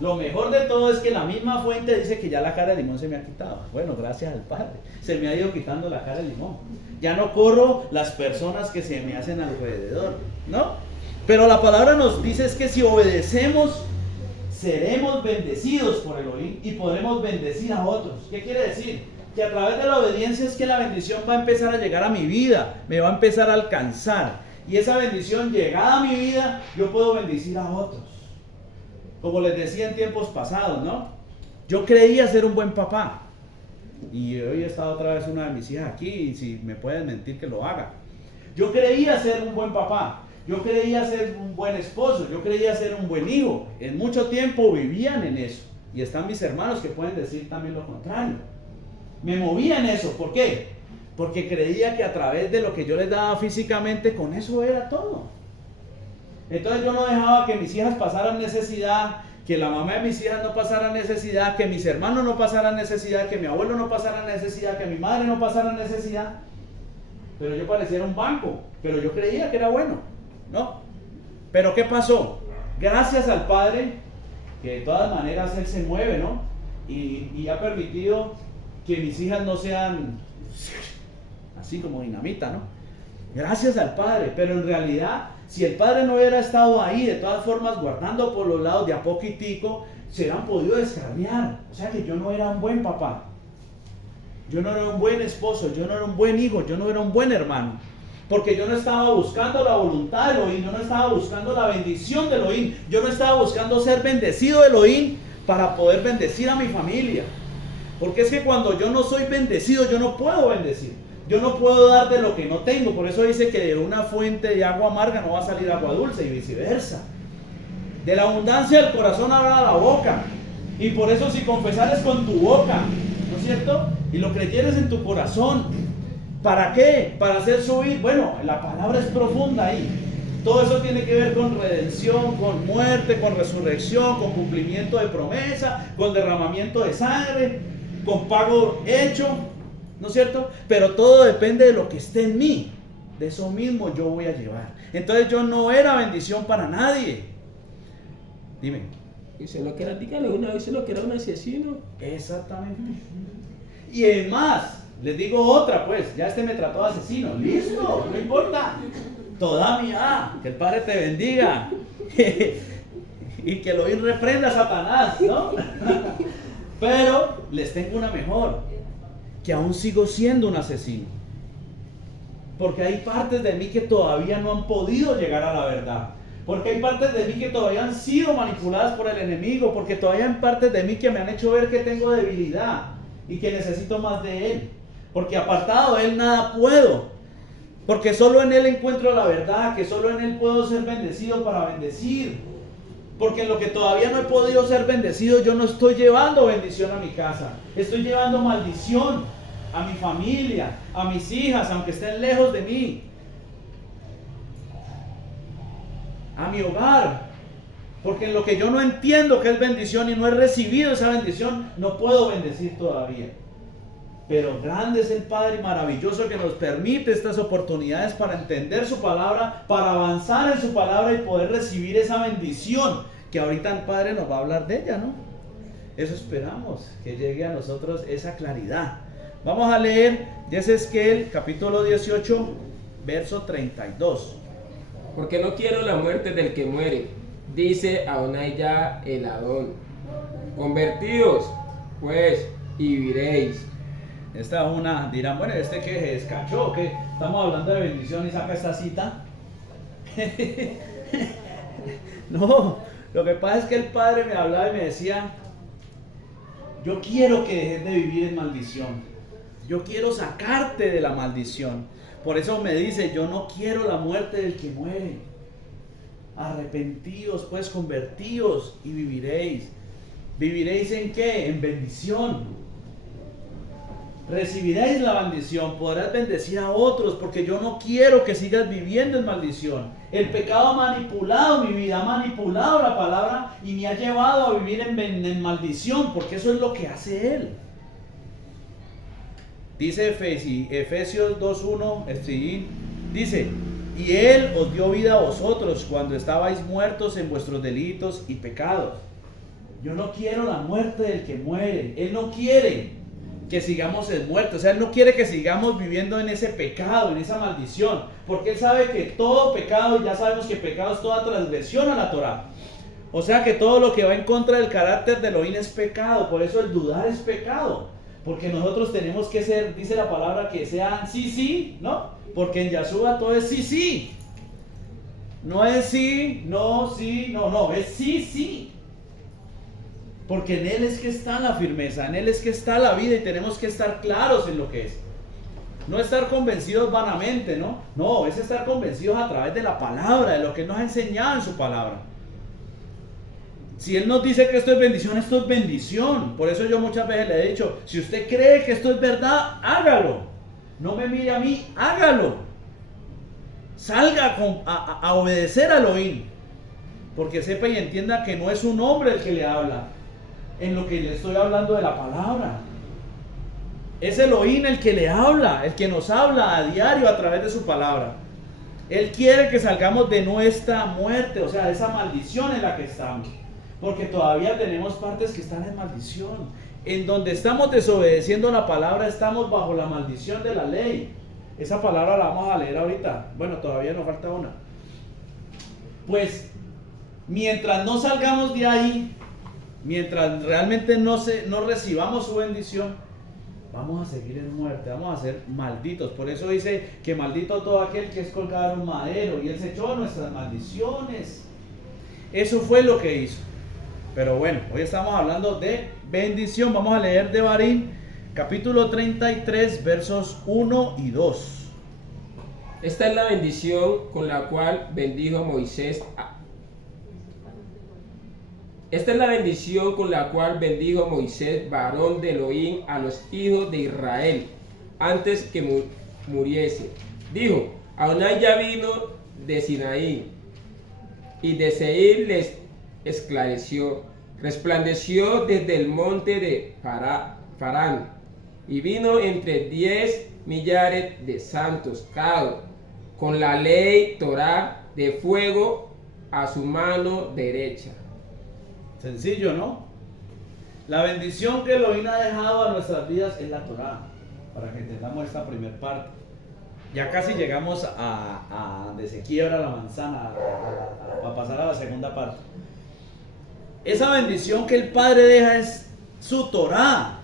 Lo mejor de todo es que la misma fuente dice que ya la cara de limón se me ha quitado. Bueno, gracias al Padre. Se me ha ido quitando la cara de limón. Ya no corro las personas que se me hacen alrededor, ¿no? Pero la palabra nos dice es que si obedecemos, seremos bendecidos por Elohim y podremos bendecir a otros. ¿Qué quiere decir? Que a través de la obediencia es que la bendición va a empezar a llegar a mi vida, me va a empezar a alcanzar. Y esa bendición llegada a mi vida, yo puedo bendecir a otros. Como les decía en tiempos pasados, ¿no? Yo creía ser un buen papá. Y hoy está otra vez una de mis hijas aquí, y si me pueden mentir que lo haga. Yo creía ser un buen papá. Yo creía ser un buen esposo. Yo creía ser un buen hijo. En mucho tiempo vivían en eso. Y están mis hermanos que pueden decir también lo contrario. Me movía en eso. ¿Por qué? Porque creía que a través de lo que yo les daba físicamente, con eso era todo. Entonces yo no dejaba que mis hijas pasaran necesidad, que la mamá de mis hijas no pasara necesidad, que mis hermanos no pasaran necesidad, que mi abuelo no pasara necesidad, que mi madre no pasara necesidad. Pero yo pareciera un banco, pero yo creía que era bueno, ¿no? Pero ¿qué pasó? Gracias al Padre, que de todas maneras Él se mueve, ¿no? Y ha permitido que mis hijas no sean así como dinamita, ¿no? Gracias al Padre, pero en realidad, si el Padre no hubiera estado ahí, de todas formas, guardando por los lados de a poquitico, se hubieran podido descarriar. O sea que yo no era un buen papá. Yo no era un buen esposo, yo no era un buen hijo, yo no era un buen hermano. Porque yo no estaba buscando la voluntad de Elohim, yo no estaba buscando la bendición de Elohim, yo no estaba buscando ser bendecido de Elohim para poder bendecir a mi familia. Porque es que cuando yo no soy bendecido, yo no puedo bendecir. Yo no puedo dar de lo que no tengo. Por eso dice que de una fuente de agua amarga no va a salir agua dulce y viceversa. De la abundancia del corazón habla la boca. Y por eso si confesares con tu boca, ¿no es cierto? Y lo creyeres en tu corazón. ¿Para qué? Para hacer subir. Bueno, la palabra es profunda ahí. Todo eso tiene que ver con redención, con muerte, con resurrección, con cumplimiento de promesa, con derramamiento de sangre, con pago hecho, ¿no es cierto? Pero todo depende de lo que esté en mí. De eso mismo yo voy a llevar. Entonces yo no era bendición para nadie. Dime. Dice, no que era, dígale una vez lo que era un asesino. Exactamente. Y es más, les digo otra pues, ya me trató de asesino. Listo, no importa. Toda mi que el Padre te bendiga. Y que lo reprenda a Satanás, ¿no? Pero les tengo una mejor. Que aún sigo siendo un asesino. Porque hay partes de mí que todavía no han podido llegar a la verdad. Porque hay partes de mí que todavía han sido manipuladas por el enemigo. Porque todavía hay partes de mí que me han hecho ver que tengo debilidad y que necesito más de Él. Porque apartado de Él nada puedo. Porque solo en Él encuentro la verdad. Que solo en Él puedo ser bendecido para bendecir. Porque en lo que todavía no he podido ser bendecido, yo no estoy llevando bendición a mi casa. Estoy llevando maldición a mi familia, a mis hijas, aunque estén lejos de mí. A mi hogar. Porque en lo que yo no entiendo que es bendición y no he recibido esa bendición, no puedo bendecir todavía. Pero grande es el Padre maravilloso que nos permite estas oportunidades para entender su palabra, para avanzar en su palabra y poder recibir esa bendición que ahorita el Padre nos va a hablar de ella, ¿no? Eso esperamos, que llegue a nosotros esa claridad. Vamos a leer Yesesquel capítulo 18, verso 32. Porque no quiero la muerte del que muere, dice Adonai Yah el Adón. Convertidos, pues, y viviréis. Esta es una, dirán, bueno, que se descachó, que estamos hablando de bendición y saca esta cita. No, lo que pasa es que el Padre me hablaba y me decía, yo quiero que dejes de vivir en maldición. Yo quiero sacarte de la maldición. Por eso me dice, yo no quiero la muerte del que muere. Arrepentíos, pues convertíos y viviréis. ¿Viviréis en qué? En bendición. Recibiréis la bendición, podrás bendecir a otros, porque yo no quiero que sigas viviendo en maldición. El pecado ha manipulado mi vida, ha manipulado la palabra y me ha llevado a vivir en maldición, porque eso es lo que hace él. Dice Efesios 2:1, dice, y él os dio vida a vosotros cuando estabais muertos en vuestros delitos y pecados. Yo no quiero la muerte del que muere. Él no quiere que sigamos en muerte, o sea, Él no quiere que sigamos viviendo en ese pecado, en esa maldición, porque Él sabe que todo pecado, ya sabemos que pecado es toda transgresión a la Torá, o sea que todo lo que va en contra del carácter de Elohim es pecado, por eso el dudar es pecado, porque nosotros tenemos que ser, dice la palabra, que sean sí, sí, ¿no? Porque en Yahshua todo es sí, sí, No es sí, no, es sí, sí. Porque en Él es que está la firmeza, en Él es que está la vida y tenemos que estar claros en lo que es. No estar convencidos vanamente, ¿no? No, es estar convencidos a través de la palabra, de lo que Él nos ha enseñado en su palabra. Si Él nos dice que esto es bendición, esto es bendición. Por eso yo muchas veces le he dicho, si usted cree que esto es verdad, hágalo. No me mire a mí, hágalo. Salga a obedecer a Elohim. Porque sepa y entienda que no es un hombre el que le habla. En lo que le estoy hablando de la palabra. Es Elohim el que le habla, el que nos habla a diario a través de su palabra. Él quiere que salgamos de nuestra muerte, o sea, de esa maldición en la que estamos. Porque todavía tenemos partes que están en maldición. En donde estamos desobedeciendo la palabra, estamos bajo la maldición de la ley. Esa palabra la vamos a leer ahorita. Bueno, todavía nos falta una. Pues, mientras no salgamos de ahí, mientras realmente no recibamos su bendición, vamos a seguir en muerte, vamos a ser malditos. Por eso dice que maldito todo aquel que es colgado en un madero. Y Él se echó nuestras maldiciones. Eso fue lo que hizo. Pero bueno, hoy estamos hablando de bendición. Vamos a leer Devarim, capítulo 33, versos 1 y 2. Esta es la bendición con la cual bendijo Moisés. Esta es la bendición con la cual bendijo Moisés, varón de Elohim, a los hijos de Israel, antes que muriese. Dijo: Adonai ya vino de Sinaí, y de Seir les esclareció, resplandeció desde el monte de Parán, y vino entre 10 millares de santos, cada con la ley Torá de fuego a su mano derecha. Sencillo, ¿no? La bendición que Elohim ha dejado a nuestras vidas es la Torá, para que entendamos esta primera parte. Ya casi llegamos a donde se quiebra la manzana, a pasar a la segunda parte. Esa bendición que el Padre deja es su Torá.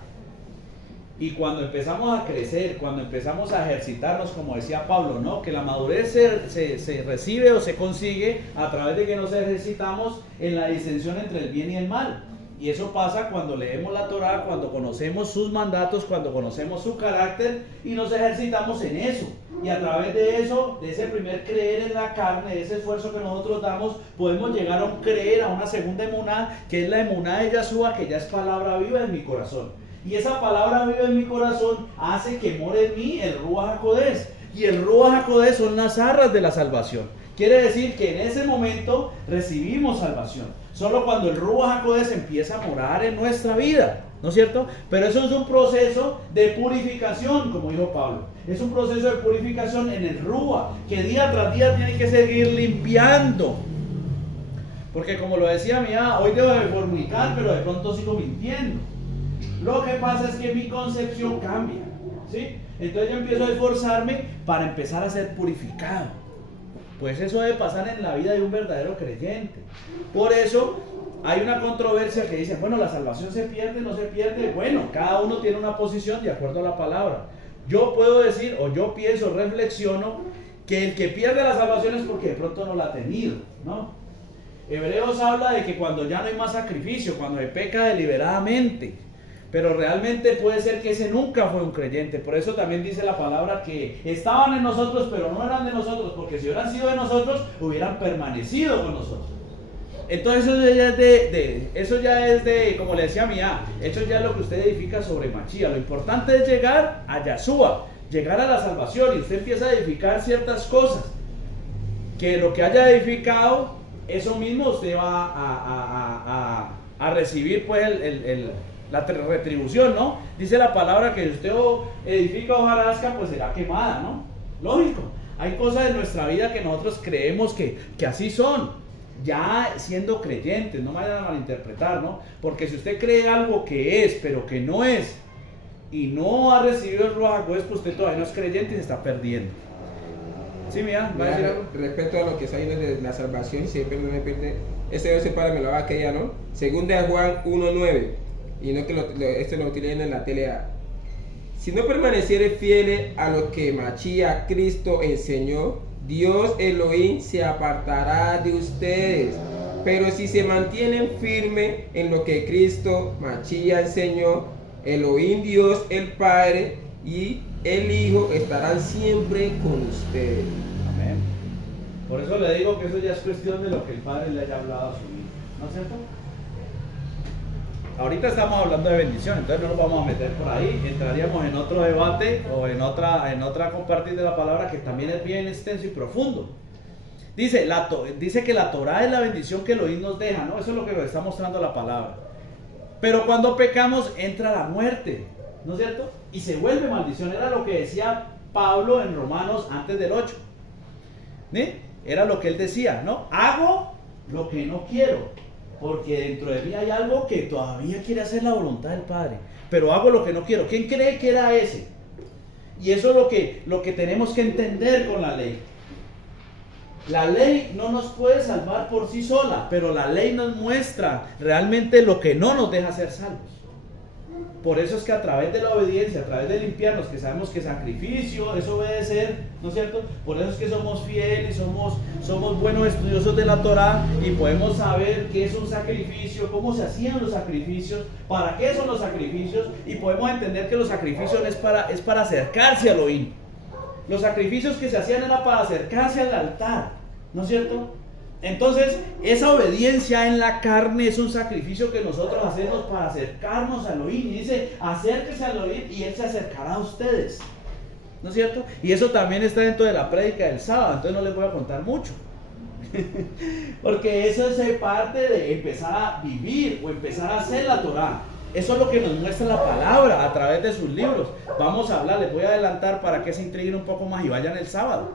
Y cuando empezamos a crecer, cuando empezamos a ejercitarnos, como decía Pablo, ¿no? Que la madurez se recibe o se consigue a través de que nos ejercitamos en la distinción entre el bien y el mal. Y eso pasa cuando leemos la Torá, cuando conocemos sus mandatos, cuando conocemos su carácter y nos ejercitamos en eso. Y a través de eso, de ese primer creer en la carne, de ese esfuerzo que nosotros damos, podemos llegar a un creer, a una segunda emuná, que es la emuná de Yahshua, que ya es palabra viva en mi corazón. Y esa palabra viva en mi corazón hace que more en mí el Ruach HaKodesh. Y el Ruach HaKodesh son las arras de la salvación. Quiere decir que en ese momento recibimos salvación. Solo cuando el Ruach HaKodesh empieza a morar en nuestra vida, ¿no es cierto? Pero eso es un proceso de purificación, como dijo Pablo. Es un proceso de purificación en el Ruach, que día tras día tiene que seguir limpiando. Porque como lo decía Mía, hoy debo de fornicar, pero de pronto sigo mintiendo. Lo que pasa es que mi concepción cambia, ¿sí? Entonces yo empiezo a esforzarme para empezar a ser purificado. Pues eso debe pasar en la vida de un verdadero creyente. Por eso hay una controversia que dice, bueno, la salvación se pierde, no se pierde. Bueno, cada uno tiene una posición de acuerdo a la palabra. Yo puedo decir, o yo pienso, reflexiono, que el que pierde la salvación es porque de pronto no la ha tenido, ¿no? Hebreos habla de que cuando ya no hay más sacrificio, cuando se peca deliberadamente. Pero realmente puede ser que ese nunca fue un creyente. Por eso también dice la palabra que estaban en nosotros, pero no eran de nosotros, porque si hubieran sido de nosotros, hubieran permanecido con nosotros. Entonces eso ya es de, como le decía Mía, eso ya es lo que usted edifica sobre Machía. Lo importante es llegar a Yahshua, llegar a la salvación, y usted empieza a edificar ciertas cosas. Que lo que haya edificado, eso mismo usted va a recibir pues la retribución, ¿no? Dice la palabra que si usted edifica hojarasca, pues será quemada, ¿no? Lógico. Hay cosas en nuestra vida que nosotros creemos que así son, ya siendo creyentes, no me vayan a malinterpretar, ¿no? Porque si usted cree algo que es, pero que no es, y no ha recibido el Ruach HaKodesh, pues usted todavía no es creyente y se está perdiendo. Sí, mira, ¿va a decir algo? Respecto a lo que está ahí de la salvación, y siempre me repite, ese verso para me lo va a quedar, ¿no? Segunda de Juan 1:9. Y no que esto lo utilicen en la telea. Si no permanecieres fieles a lo que Machía Cristo enseñó, Dios Elohim se apartará de ustedes. Pero si se mantienen firmes en lo que Cristo Machía enseñó, Elohim Dios el Padre y el Hijo estarán siempre con ustedes. Amén. Por eso le digo que eso ya es cuestión de lo que el Padre le haya hablado a su hijo, ¿no es cierto? Ahorita estamos hablando de bendición, entonces no nos vamos a meter por ahí, entraríamos en otro debate o en otra compartir de la palabra que también es bien extenso y profundo. Dice que la Torá es la bendición que Elohim nos deja, ¿no? Eso es lo que nos está mostrando la palabra. Pero cuando pecamos entra la muerte, ¿no es cierto? Y se vuelve maldición, era lo que decía Pablo en Romanos antes del 8. ¿Sí? Era lo que él decía, ¿no? Hago lo que no quiero, porque dentro de mí hay algo que todavía quiere hacer la voluntad del Padre, pero hago lo que no quiero. ¿Quién cree que era ese? Y eso es lo que tenemos que entender con la ley. La ley no nos puede salvar por sí sola, pero la ley nos muestra realmente lo que no nos deja ser salvos. Por eso es que a través de la obediencia, a través de limpiarnos, que sabemos que sacrificio es obedecer, ¿no es cierto? Por eso es que somos fieles, somos buenos estudiosos de la Torá y podemos saber qué es un sacrificio, cómo se hacían los sacrificios, para qué son los sacrificios, y podemos entender que los sacrificios es para acercarse a Elohim. Los sacrificios que se hacían era para acercarse al altar, ¿no es cierto? Entonces, esa obediencia en la carne es un sacrificio que nosotros hacemos para acercarnos a Elohim. Y dice, acérquese a Elohim y Él se acercará a ustedes, ¿no es cierto? Y eso también está dentro de la prédica del sábado, entonces no les voy a contar mucho. Porque eso es parte de empezar a vivir o empezar a hacer la Torá. Eso es lo que nos muestra la palabra a través de sus libros. Vamos a hablar, les voy a adelantar para que se intriguen un poco más y vayan el sábado.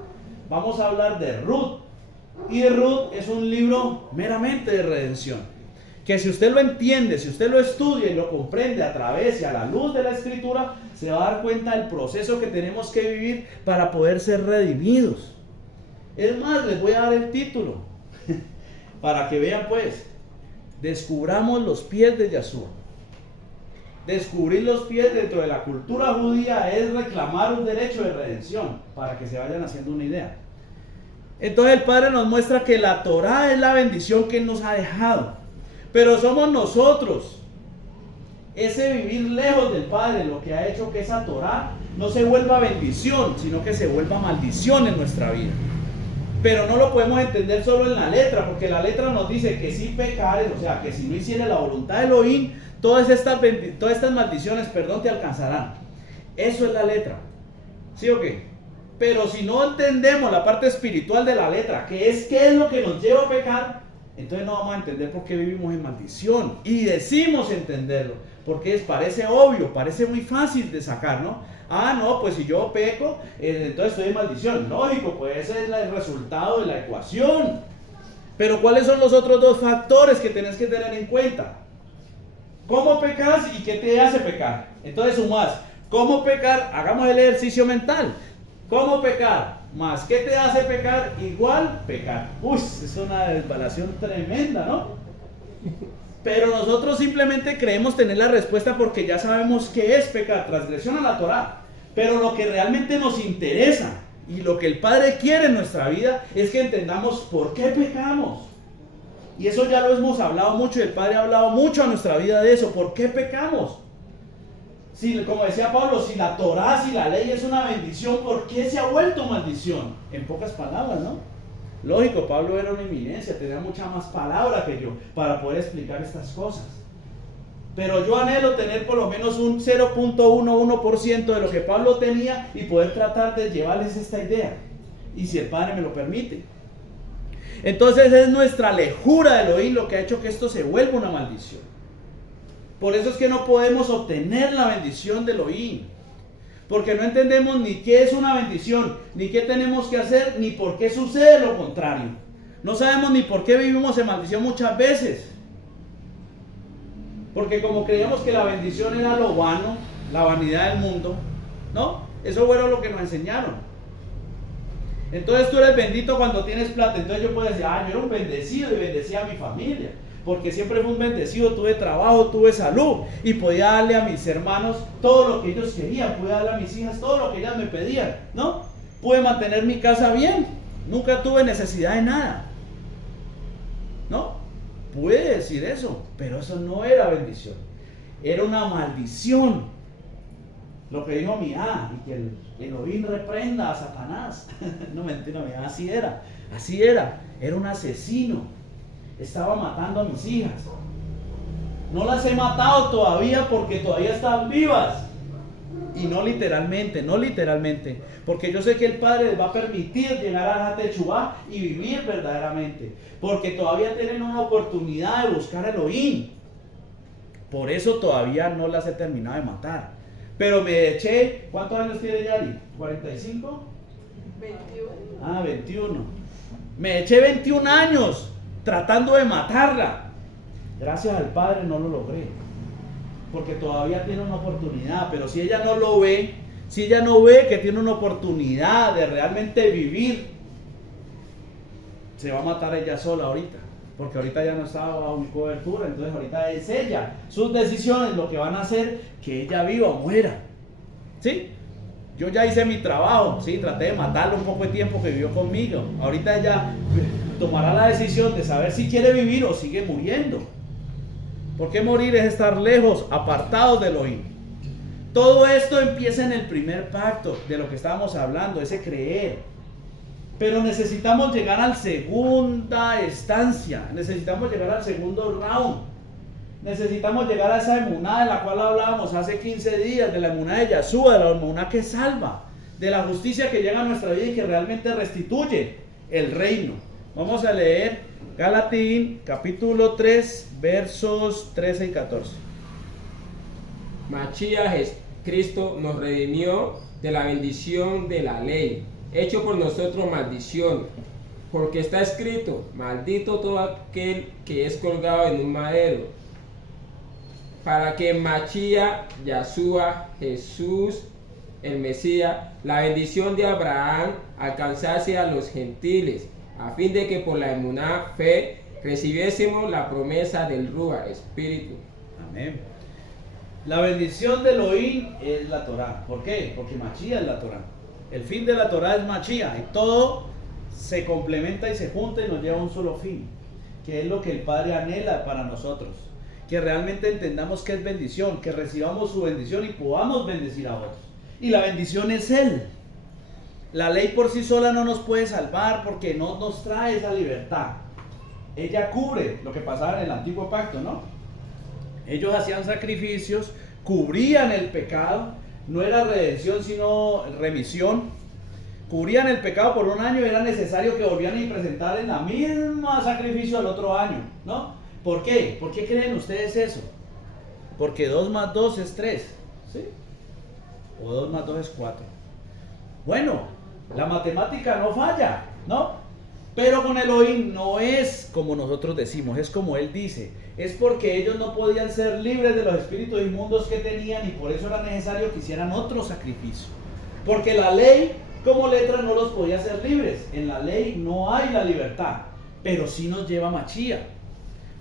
Vamos a hablar de Ruth. Y de Ruth es un libro meramente de redención. Que si usted lo entiende, si usted lo estudia y lo comprende a través y a la luz de la Escritura, se va a dar cuenta del proceso que tenemos que vivir para poder ser redimidos. Es más, les voy a dar el título para que vean pues. Descubramos los pies de Yahshua. Descubrir los pies dentro de la cultura judía es reclamar un derecho de redención, para que se vayan haciendo una idea. Entonces el Padre nos muestra que la Torá es la bendición que Él nos ha dejado, pero somos nosotros, ese vivir lejos del Padre, lo que ha hecho que esa Torá no se vuelva bendición, sino que se vuelva maldición en nuestra vida. Pero no lo podemos entender solo en la letra, porque la letra nos dice que si pecares, o sea, que si no hicieres la voluntad de Elohim, todas estas maldiciones, te alcanzarán. Eso es la letra. ¿Sí o qué? Pero si no entendemos la parte espiritual de la letra, que es qué es lo que nos lleva a pecar, entonces no vamos a entender por qué vivimos en maldición. Y decimos entenderlo, porque parece obvio, parece muy fácil de sacar, ¿no? Ah, no, pues si yo peco, entonces estoy en maldición. Lógico, pues ese es el resultado de la ecuación. Pero ¿cuáles son los otros dos factores que tenés que tener en cuenta? ¿Cómo pecas y qué te hace pecar? Entonces sumás, ¿cómo pecar? Hagamos el ejercicio mental. ¿Cómo pecar? Más ¿qué te hace pecar? Igual pecar. Uy, es una desvalación tremenda, ¿no? Pero nosotros simplemente creemos tener la respuesta porque ya sabemos qué es pecar, transgresión a la Torá. Pero lo que realmente nos interesa y lo que el Padre quiere en nuestra vida es que entendamos por qué pecamos. Y eso ya lo hemos hablado mucho y el Padre ha hablado mucho a nuestra vida de eso. ¿Por qué pecamos? Si, como decía Pablo, si la Torá, si la ley es una bendición, ¿por qué se ha vuelto maldición? En pocas palabras, ¿no? Lógico, Pablo era una eminencia, tenía mucha más palabra que yo para poder explicar estas cosas. Pero yo anhelo tener por lo menos un 0.11% de lo que Pablo tenía y poder tratar de llevarles esta idea. Y si el Padre me lo permite. Entonces es nuestra lejura de Elohim lo que ha hecho que esto se vuelva una maldición. Por eso es que no podemos obtener la bendición de Elohim. Porque no entendemos ni qué es una bendición, ni qué tenemos que hacer, ni por qué sucede lo contrario. No sabemos ni por qué vivimos en maldición muchas veces. Porque como creíamos que la bendición era lo vano, la vanidad del mundo, ¿no? Eso fue lo que nos enseñaron. Entonces tú eres bendito cuando tienes plata. Entonces yo puedo decir, yo era un bendecido y bendecía a mi familia. Porque siempre fui un bendecido, tuve trabajo, tuve salud. Y podía darle a mis hermanos todo lo que ellos querían. Pude darle a mis hijas todo lo que ellas me pedían, ¿no? Pude mantener mi casa bien. nunca tuve necesidad de nada. ¿No? Puede decir eso, pero eso no era bendición, era una maldición. Lo que dijo mi y que el Elohim reprenda a Satanás. No, mentira, mi así era un asesino, estaba matando a mis hijas. No las he matado todavía porque todavía están vivas. Y no literalmente, porque yo sé que el Padre les va a permitir llegar a Techubá y vivir verdaderamente, porque todavía tienen una oportunidad de buscar a Elohim. Por eso todavía no las he terminado de matar. Pero me eché, ¿cuántos años tiene Yari? ¿45? 21. 21. Me eché 21 años tratando de matarla. Gracias al Padre no lo logré, porque todavía tiene una oportunidad. Pero si ella no lo ve, si ella no ve que tiene una oportunidad de realmente vivir, se va a matar ella sola ahorita, porque ahorita ya no está bajo mi cobertura. Entonces ahorita es ella, sus decisiones lo que van a hacer que ella viva o muera. ¿Sí? Yo ya hice mi trabajo, ¿sí? Traté de matarlo un poco de tiempo que vivió conmigo. Ahorita ella tomará la decisión de saber si quiere vivir o sigue muriendo. Porque morir es estar lejos, apartados de Elohim. Todo esto empieza en el primer pacto, de lo que estábamos hablando, ese creer. Pero necesitamos llegar a la segunda estancia, necesitamos llegar al segundo round. Necesitamos llegar a esa emuná de la cual hablábamos hace 15 días, de la emuná de Yahshua, de la emuná que salva, de la justicia que llega a nuestra vida y que realmente restituye el reino. Vamos a leer Galatín, capítulo 3, versos 13 y 14. Mashiach Cristo nos redimió de la bendición de la ley, hecho por nosotros maldición, porque está escrito: maldito todo aquel que es colgado en un madero, para que Mashiach, Yahshua, Jesús, el Mesías, la bendición de Abraham alcanzase a los gentiles, a fin de que por la emuná, fe, recibiésemos la promesa del Ruach, Espíritu. Amén. La bendición de Elohim es la Torah. ¿Por qué? Porque Mashiach es la Torah. El fin de la Torah es Mashiach, y todo se complementa y se junta y nos lleva a un solo fin, que es lo que el Padre anhela para nosotros. Que realmente entendamos que es bendición, que recibamos su bendición y podamos bendecir a otros. Y la bendición es Él. La ley por sí sola no nos puede salvar, porque no nos trae esa libertad. Ella cubre lo que pasaba en el antiguo pacto, ¿no? Ellos hacían sacrificios, cubrían el pecado, no era redención sino remisión. Cubrían el pecado por un año y era necesario que volvieran y presentaran la misma sacrificio al otro año, ¿no? ¿Por qué? ¿Por qué creen ustedes eso? Porque 2 más 2 es 3, ¿sí? O 2 más 2 es 4. Bueno, la matemática no falla, ¿no? Pero con Elohim no es como nosotros decimos, es como Él dice. Es porque ellos no podían ser libres de los espíritus inmundos que tenían, y por eso era necesario que hicieran otro sacrificio. Porque la ley como letra no los podía hacer libres. En la ley no hay la libertad, pero sí nos lleva a Mashiach.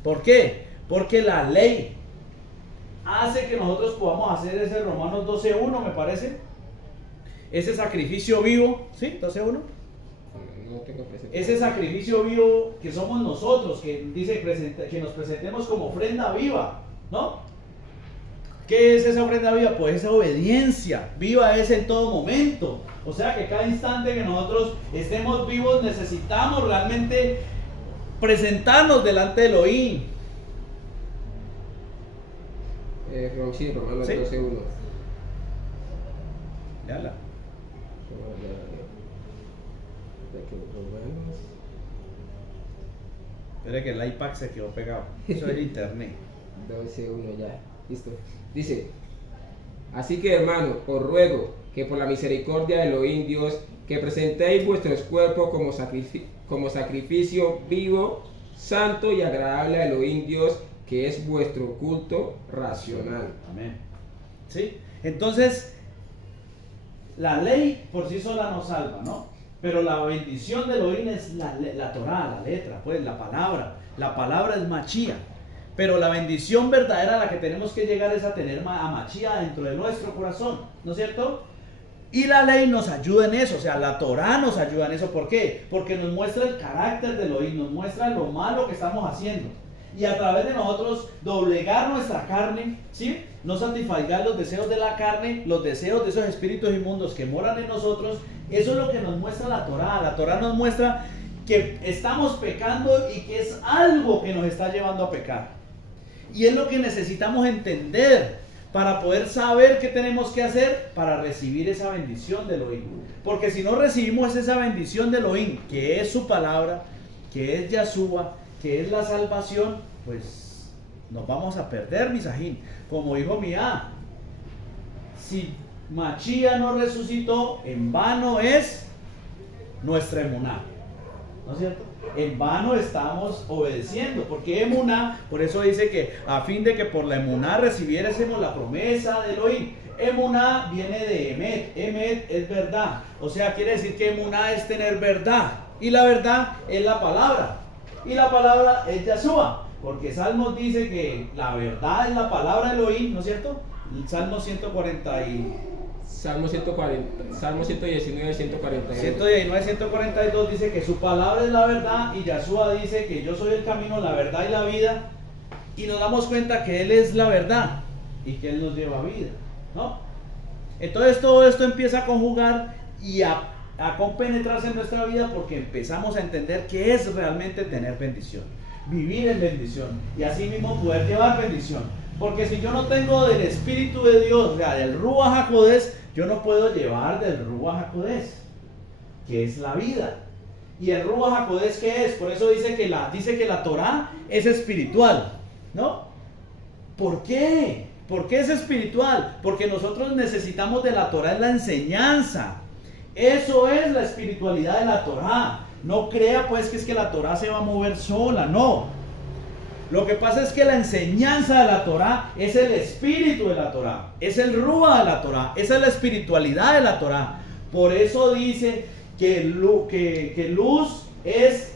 ¿Por qué? Porque la ley hace que nosotros podamos hacer ese Romanos 12:1, me parece. Ese sacrificio vivo, ¿sí? 12:1. Ese sacrificio vivo que somos nosotros, que dice que nos presentemos como ofrenda viva, ¿no? ¿Qué es esa ofrenda viva? Pues esa obediencia viva es en todo momento. O sea que cada instante que nosotros estemos vivos necesitamos realmente presentarnos delante de Elohim. Sí, Romanos ¿Sí? 12:1. Léala. Espera que el iPad se quedó pegado. Eso es internet. 12:1 ya. Listo. Dice: así que, hermano, os ruego que por la misericordia de Elohim Dios, que presentéis vuestros cuerpos como sacrificio vivo, santo y agradable a Elohim Dios, que es vuestro culto racional. Amén. ¿Sí? Entonces, la ley por sí sola nos salva, ¿no? Pero la bendición de Elohim es la Torah, la letra, pues la palabra. La palabra es Mashiach. Pero la bendición verdadera a la que tenemos que llegar es a tener a Mashiach dentro de nuestro corazón, ¿no es cierto? Y la ley nos ayuda en eso, o sea, la Torá nos ayuda en eso. ¿Por qué? Porque nos muestra el carácter de Elohim, nos muestra lo malo que estamos haciendo. Y a través de nosotros doblegar nuestra carne, ¿sí? No satisfacer los deseos de la carne, los deseos de esos espíritus inmundos que moran en nosotros. Eso es lo que nos muestra la Torá. La Torá nos muestra que estamos pecando y que es algo que nos está llevando a pecar. Y es lo que necesitamos entender para poder saber qué tenemos que hacer para recibir esa bendición de Elohim. Porque si no recibimos esa bendición de Elohim, que es su palabra, que es Yahshua, que es la salvación, pues nos vamos a perder, misajín. Como dijo Mía, si Machía no resucitó, en vano es nuestra emuná. ¿No es cierto? En vano estamos obedeciendo, porque emuná, por eso dice que a fin de que por la emuná recibiésemos la promesa de Elohim. Emuná viene de emet, emet es verdad, o sea, quiere decir que emuná es tener verdad, y la verdad es la palabra, y la palabra es Yahshua, porque Salmos dice que la verdad es la palabra de Elohim, ¿no es cierto? El Salmo 140 y... Salmo 140, Salmo 119, 142. 119, 142 dice que su palabra es la verdad, y Yahshua dice que yo soy el camino, la verdad y la vida, y nos damos cuenta que Él es la verdad y que Él nos lleva vida, ¿no? Entonces todo esto empieza a conjugar y a compenetrarse en nuestra vida, porque empezamos a entender qué es realmente tener bendición, vivir en bendición y así mismo poder llevar bendición. Porque si yo no tengo del Espíritu de Dios, o sea, del Ruach HaKodesh, yo no puedo llevar del Ruach HaKodesh, que es la vida. ¿Y el Ruach HaKodesh qué es? Por eso dice que la Torá es espiritual, ¿no? ¿Por qué? ¿Por qué es espiritual? Porque nosotros necesitamos de la Torá en la enseñanza. Eso es la espiritualidad de la Torá. No crea pues que es que la Torá se va a mover sola, no. Lo que pasa es que la enseñanza de la Torá es el espíritu de la Torá, es el Ruach de la Torá, esa es la espiritualidad de la Torá. Por eso dice que luz es,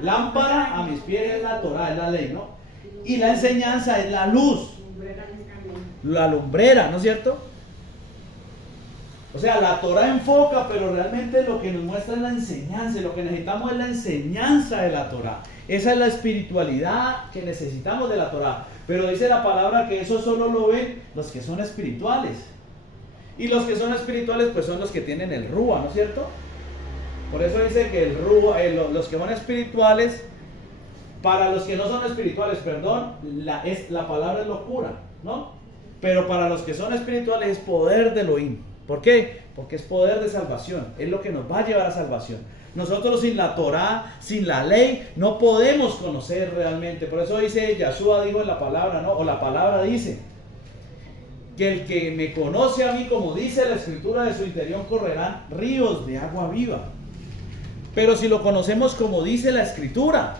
lámpara a mis pies es la Torá, es la ley, ¿no? Y la enseñanza es la luz, la lumbrera, ¿no es cierto? O sea, la Torá enfoca, pero realmente lo que nos muestra es la enseñanza. Lo que necesitamos es la enseñanza de la Torá. Esa es la espiritualidad que necesitamos de la Torá. Pero dice la palabra que eso solo lo ven los que son espirituales. Y los que son espirituales pues son los que tienen el Ruach, ¿no es cierto? Por eso dice que el Ruach, los que son espirituales, para los que no son espirituales, perdón, la palabra es locura, ¿no? Pero para los que son espirituales es poder de Elohim. ¿Por qué? Porque es poder de salvación, es lo que nos va a llevar a salvación. Nosotros sin la Torá, sin la ley, no podemos conocer realmente. Por eso dice, Yahshua dijo en la palabra, ¿no? O la palabra dice, que el que me conoce a mí, como dice la escritura, de su interior correrán ríos de agua viva. Pero si lo conocemos como dice la escritura,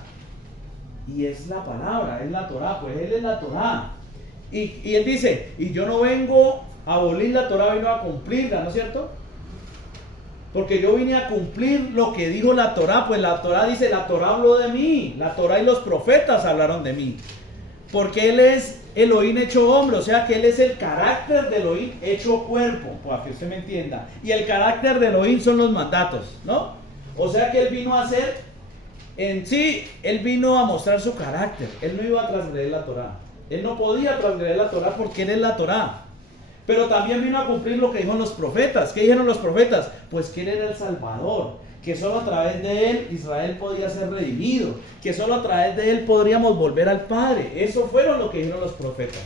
y es la palabra, es la Torá, pues Él es la Torá. Y Él dice, y yo no vengo a abolir la Torá, vino a cumplirla, ¿no es cierto? Porque yo vine a cumplir lo que dijo la Torá, pues la Torá dice, la Torá habló de mí, la Torá y los profetas hablaron de mí. Porque Él es Elohim hecho hombre, o sea que Él es el carácter de Elohim hecho cuerpo, para que usted me entienda. Y el carácter de Elohim son los mandatos, ¿no? O sea que Él vino a hacer, en sí, Él vino a mostrar su carácter. Él no iba a transgredir la Torá. Él no podía transgredir la Torá porque Él es la Torá. Pero también vino a cumplir lo que dijeron los profetas. ¿Qué dijeron los profetas? Pues que Él era el Salvador, que solo a través de Él Israel podía ser redimido, que solo a través de Él podríamos volver al Padre. Eso fueron lo que dijeron los profetas.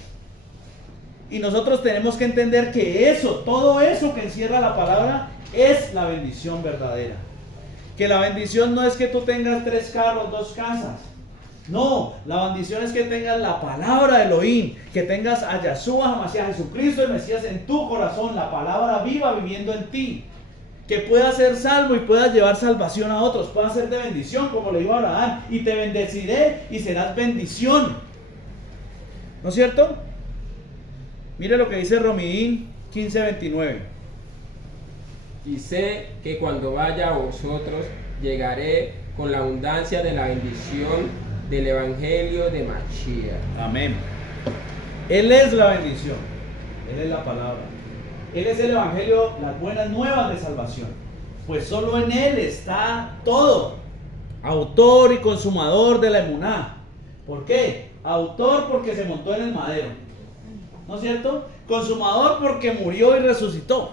Y nosotros tenemos que entender que eso, todo eso que encierra la palabra, es la bendición verdadera. Que la bendición no es que tú tengas 3 carros, 2 casas. No, la bendición es que tengas la palabra de Elohim, que tengas a Yahshua HaMashiach, Jesucristo el Mesías en tu corazón, la palabra viva viviendo en ti, que puedas ser salvo y puedas llevar salvación a otros, puedas ser de bendición, como le dijo a Abraham, y te bendeciré y serás bendición. ¿No es cierto? Mire lo que dice Romín 15:29. Y sé que cuando vaya a vosotros, llegaré con la abundancia de la bendición del Evangelio de Mashiach. Amén. Él es la bendición. Él es la palabra. Él es el evangelio, las buenas nuevas de salvación. Pues solo en Él está todo. Autor y consumador de la emuná. ¿Por qué? Autor porque se montó en el madero. ¿No es cierto? Consumador porque murió y resucitó.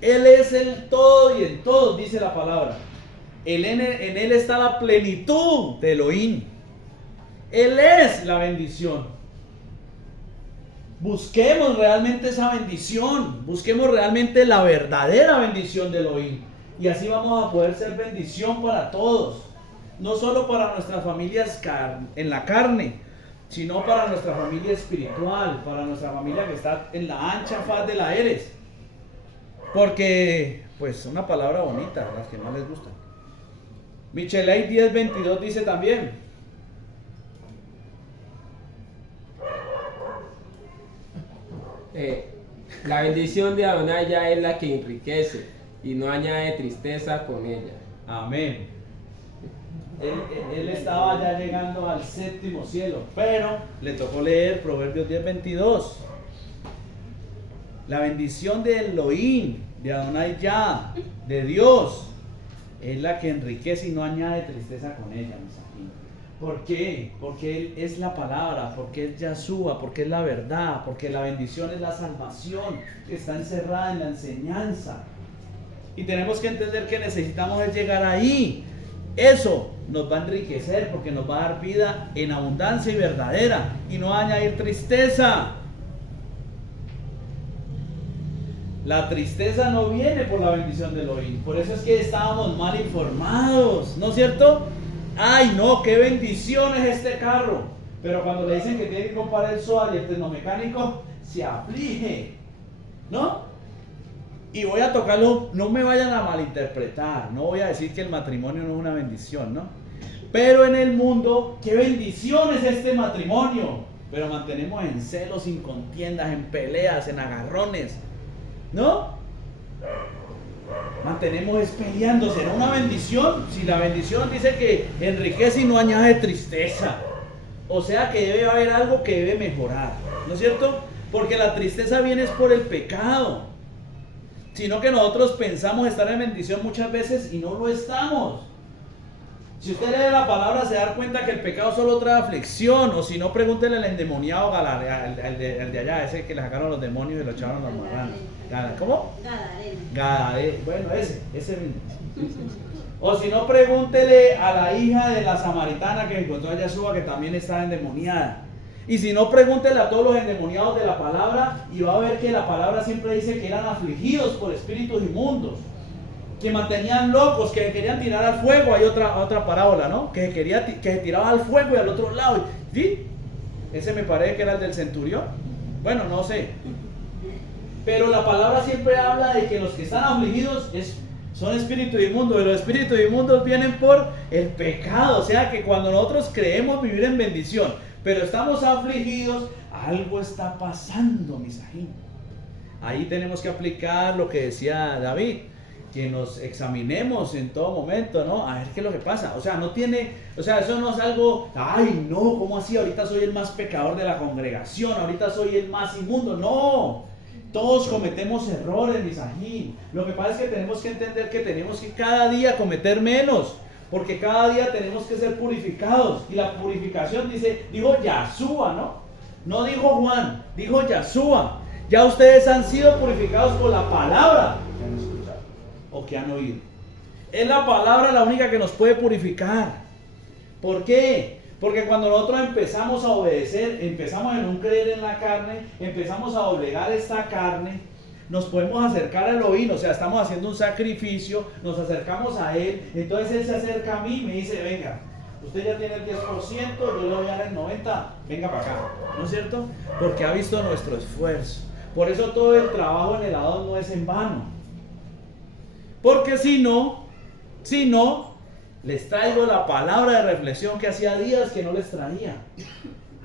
Él es el todo y en todo, dice la palabra. En Él está la plenitud de Elohim. Él es la bendición. Busquemos realmente esa bendición. Busquemos realmente la verdadera bendición de Elohim. Y así vamos a poder ser bendición para todos. No solo para nuestras familias en la carne, sino para nuestra familia espiritual, para nuestra familia que está en la ancha faz de la Eres. Porque, pues, una palabra bonita, las que más les gustan. Michelei 10:22 dice también: la bendición de Adonai ya es la que enriquece y no añade tristeza con ella. Amén. Él estaba ya llegando al séptimo cielo, pero le tocó leer Proverbios 10:22. La bendición de Elohim, de Adonai Yah, de Dios, es la que enriquece y no añade tristeza con ella, mis amigos. ¿Por qué? Porque Él es la palabra, porque es Yahshua, porque es la verdad, porque la bendición es la salvación que está encerrada en la enseñanza. Y tenemos que entender que necesitamos llegar ahí. Eso nos va a enriquecer porque nos va a dar vida en abundancia y verdadera y no va a añadir tristeza. La tristeza no viene por la bendición de Elohim. Por eso es que estábamos mal informados, ¿no es cierto? Ay, no, qué bendición es este carro. Pero cuando le dicen que tiene que comprar el SOA y el tecnomecánico, se aflige, ¿no? Y voy a tocarlo, no me vayan a malinterpretar. No voy a decir que el matrimonio no es una bendición, ¿no? Pero en el mundo, qué bendición es este matrimonio. Pero mantenemos en celos, en contiendas, en peleas, en agarrones, ¿no? Mantenemos peleando. ¿Será una bendición? Si la bendición dice que enriquece y no añade tristeza, o sea que debe haber algo que debe mejorar, ¿no es cierto? Porque la tristeza viene es por el pecado, sino que nosotros pensamos estar en bendición muchas veces y no lo estamos. Si usted lee la palabra se da cuenta que el pecado solo trae aflicción, o si no, pregúntele al endemoniado el de allá, ese que le sacaron los demonios y lo echaron a los marranos. ¿Cómo? Gadareno. Bueno, ese mismo. O si no, pregúntele a la hija de la samaritana que encontró a Yahshua, que también estaba endemoniada. Y si no, pregúntele a todos los endemoniados de la palabra y va a ver que la palabra siempre dice que eran afligidos por espíritus inmundos, que mantenían locos, que querían tirar al fuego. Hay otra parábola, ¿no? Que se tiraba al fuego y al otro lado. ¿Sí? Ese me parece que era el del centurión. Bueno, no sé. Pero la palabra siempre habla de que los que están afligidos son espíritus inmundos. Y los espíritus inmundos vienen por el pecado. O sea que cuando nosotros creemos vivir en bendición, pero estamos afligidos, algo está pasando, mis ajín. Ahí tenemos que aplicar lo que decía David, que nos examinemos en todo momento, ¿no? A ver qué es lo que pasa. O sea, eso no es algo, ay, no, ¿cómo así? Ahorita soy el más pecador de la congregación, ahorita soy el más inmundo. No, todos cometemos errores, mis ajín. Lo que pasa es que tenemos que entender que tenemos que cada día cometer menos, porque cada día tenemos que ser purificados. Y la purificación dijo Yahshua, ¿no? No dijo Juan, dijo Yahshua. Ya ustedes han sido purificados por la palabra que han escuchado o que han oído. Es la palabra la única que nos puede purificar. ¿Por qué? Porque cuando nosotros empezamos a obedecer, empezamos a no creer en la carne, empezamos a doblegar esta carne, nos podemos acercar al Elohim, o sea, estamos haciendo un sacrificio, nos acercamos a Él, entonces Él se acerca a mí y me dice, venga, usted ya tiene el 10%, yo le voy a dar el 90%, venga para acá, ¿no es cierto? Porque ha visto nuestro esfuerzo. Por eso todo el trabajo en el Adón no es en vano. Porque si no, les traigo la palabra de reflexión que hacía días que no les traía.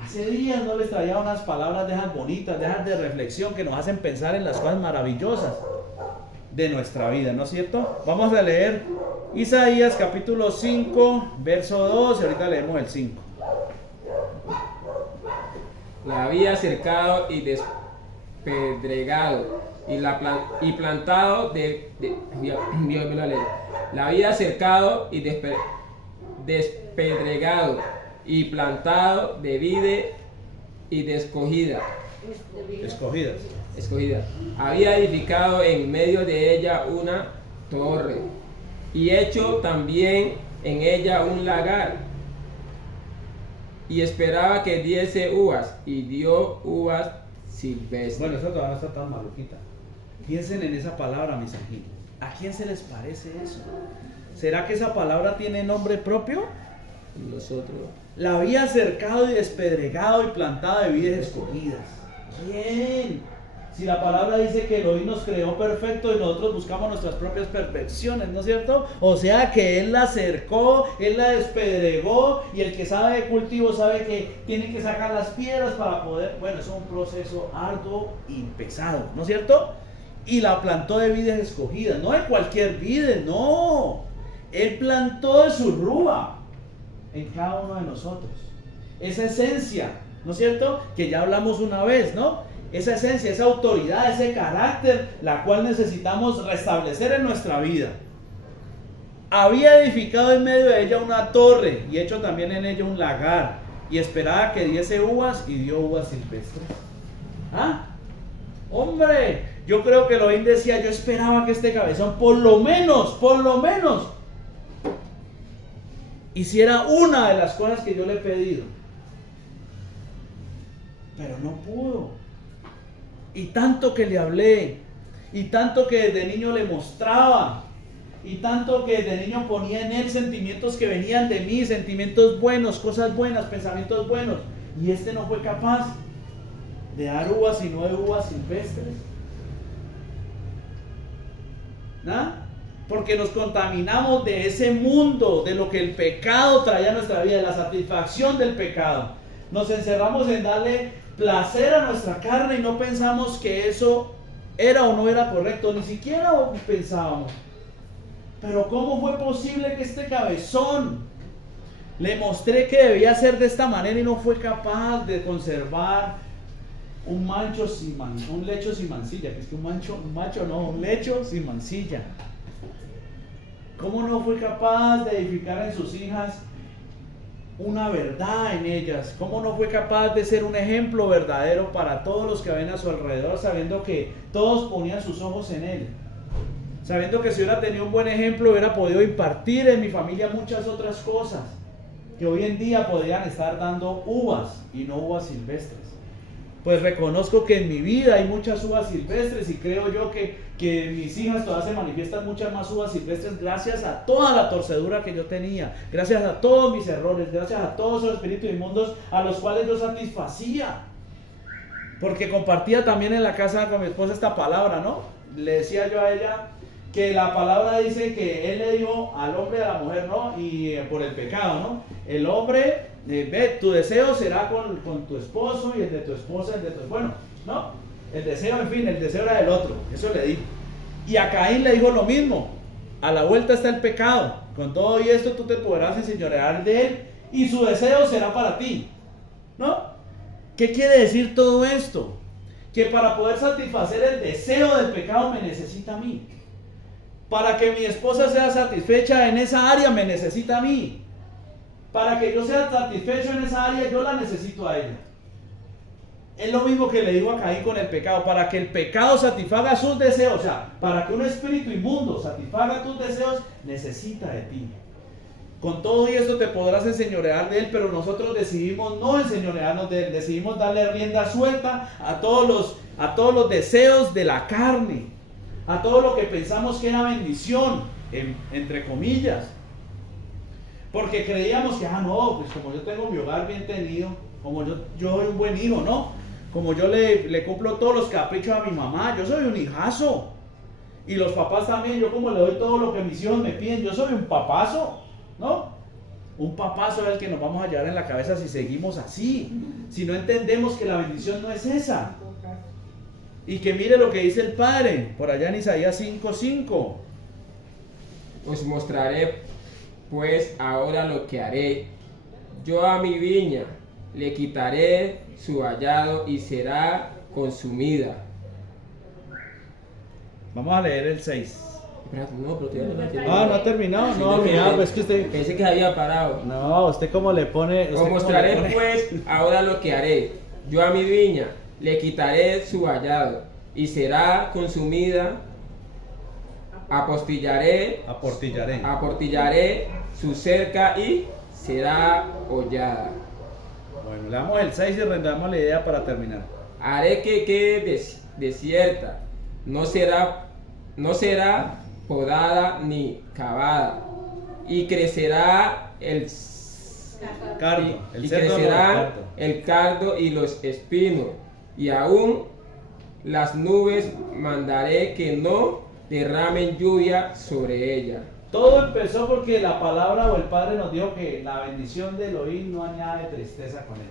Hace días no les traía unas palabras de esas bonitas, de esas de reflexión que nos hacen pensar en las cosas maravillosas de nuestra vida, ¿no es cierto? Vamos a leer Isaías capítulo 5, verso 2, y ahorita leemos el 5. La había acercado y despedregado y plantado Dios me lo leo. La había cercado y despedregado y plantado de vide y de escogida. Escogida. Había edificado en medio de ella una torre y hecho también en ella un lagar y esperaba que diese uvas y dio uvas silvestres. Bueno, eso todavía no está tan maluquita. Piensen en esa palabra, mis amigos. ¿A quién se les parece eso? ¿Será que esa palabra tiene nombre propio? Nosotros. La había cercado y despedregado y plantado de vides escogidas. ¿Quién? Si la palabra dice que Elohim nos creó perfecto y nosotros buscamos nuestras propias perfecciones, ¿no es cierto? O sea que Él la cercó, Él la despedregó y el que sabe de cultivo sabe que tiene que sacar las piedras para poder... Bueno, es un proceso arduo y pesado, ¿no es cierto? Y la plantó de vides escogidas, no de cualquier vide, no. Él plantó de su rúa en cada uno de nosotros. Esa esencia, ¿no es cierto? Que ya hablamos una vez, ¿no? Esa esencia, esa autoridad, ese carácter, la cual necesitamos restablecer en nuestra vida. Había edificado en medio de ella una torre y hecho también en ella un lagar y esperaba que diese uvas y dio uvas silvestres. ¿Ah? Hombre, yo creo que Elohim decía, yo esperaba que este cabezón por lo menos, hiciera una de las cosas que yo le he pedido. Pero no pudo. Y tanto que le hablé, y tanto que desde niño le mostraba, y tanto que desde niño ponía en él sentimientos que venían de mí, sentimientos buenos, cosas buenas, pensamientos buenos. Y este no fue capaz de dar uvas sino de uvas silvestres. ¿No? Porque nos contaminamos de ese mundo, de lo que el pecado traía a nuestra vida, de la satisfacción del pecado. Nos encerramos en darle placer a nuestra carne y no pensamos que eso era o no era correcto, ni siquiera pensábamos. Pero ¿cómo fue posible que este cabezón le mostré que debía ser de esta manera y no fue capaz de conservar un lecho sin mancilla? Que es que un lecho sin mancilla. ¿Cómo no fue capaz de edificar en sus hijas una verdad en ellas? ¿Cómo no fue capaz de ser un ejemplo verdadero para todos los que ven a su alrededor, sabiendo que todos ponían sus ojos en él? Sabiendo que si hubiera tenido un buen ejemplo, hubiera podido impartir en mi familia muchas otras cosas que hoy en día podrían estar dando uvas y no uvas silvestres. Pues reconozco que en mi vida hay muchas uvas silvestres y creo yo que en mis hijas todavía se manifiestan muchas más uvas silvestres gracias a toda la torcedura que yo tenía, gracias a todos mis errores, gracias a todos esos espíritus inmundos a los cuales yo satisfacía. Porque compartía también en la casa con mi esposa esta palabra, ¿no? Le decía yo a ella que la palabra dice que él le dijo al hombre y a la mujer, ¿no? Y por el pecado, ¿no? El hombre, ve, tu deseo será con tu esposo y el de tu esposa, el de tu... Bueno, ¿no? El deseo, en fin, el deseo era del otro, eso le dijo. Y a Caín le dijo lo mismo, a la vuelta está el pecado, con todo y esto tú te podrás enseñorear de él y su deseo será para ti, ¿no? ¿Qué quiere decir todo esto? Que para poder satisfacer el deseo del pecado me necesita a mí. Para que mi esposa sea satisfecha en esa área me necesita a mí. Para que yo sea satisfecho en esa área yo la necesito a ella. Es lo mismo que le digo a Caín con el pecado. Para que el pecado satisfaga sus deseos, o sea, para que un espíritu inmundo satisfaga tus deseos, necesita de ti. Con todo y esto te podrás enseñorear de él, pero nosotros decidimos no enseñorearnos de él, decidimos darle rienda suelta a todos los deseos de la carne, a todo lo que pensamos que era bendición, entre comillas. Porque creíamos que, no, pues como yo tengo mi hogar bien tenido, como yo soy un buen hijo, ¿no? Como yo le cumplo todos los caprichos a mi mamá, yo soy un hijazo. Y los papás también, yo como le doy todo lo que mis hijos me piden, yo soy un papazo, ¿no? Un papazo es el que nos vamos a llevar en la cabeza si seguimos así. Si no entendemos que la bendición no es esa. Y que mire lo que dice el Padre, por allá en Isaías 5:5. Os mostraré pues ahora lo que haré. Yo a mi viña le quitaré su vallado y será consumida, Vamos a leer el 6. Espérate, no, pero todavía no la tiene. Ah, no ha terminado. Sí, No, mira, pues que usted. Pensé que había parado. No, usted cómo le pone. Os mostraré pues ahora lo que haré. Yo a mi viña le quitaré su vallado y será consumida. Aportillaré su cerca y será hollada. Bueno, le damos el 6 y rendamos la idea para terminar. Haré que quede desierta, no será podada ni cavada, y crecerá el cardo, y crecerá el cardo y los espinos, y aún las nubes mandaré que no derramen lluvia sobre ella. Todo empezó porque la palabra o el Padre nos dijo que la bendición de Elohim no añade tristeza con él.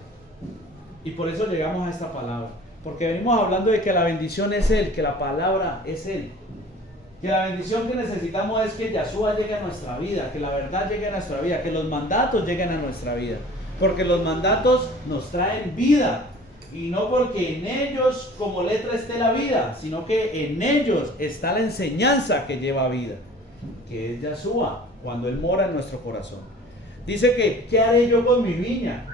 Y por eso llegamos a esta palabra. Porque venimos hablando de que la bendición es Él, que la palabra es Él. Que la bendición que necesitamos es que Yahshua llegue a nuestra vida, que la verdad llegue a nuestra vida, que los mandatos lleguen a nuestra vida. Porque los mandatos nos traen vida. Y no porque en ellos como letra esté la vida, sino que en ellos está la enseñanza que lleva vida, que es Yahshua, cuando Él mora en nuestro corazón. Dice que, ¿qué haré yo con mi viña?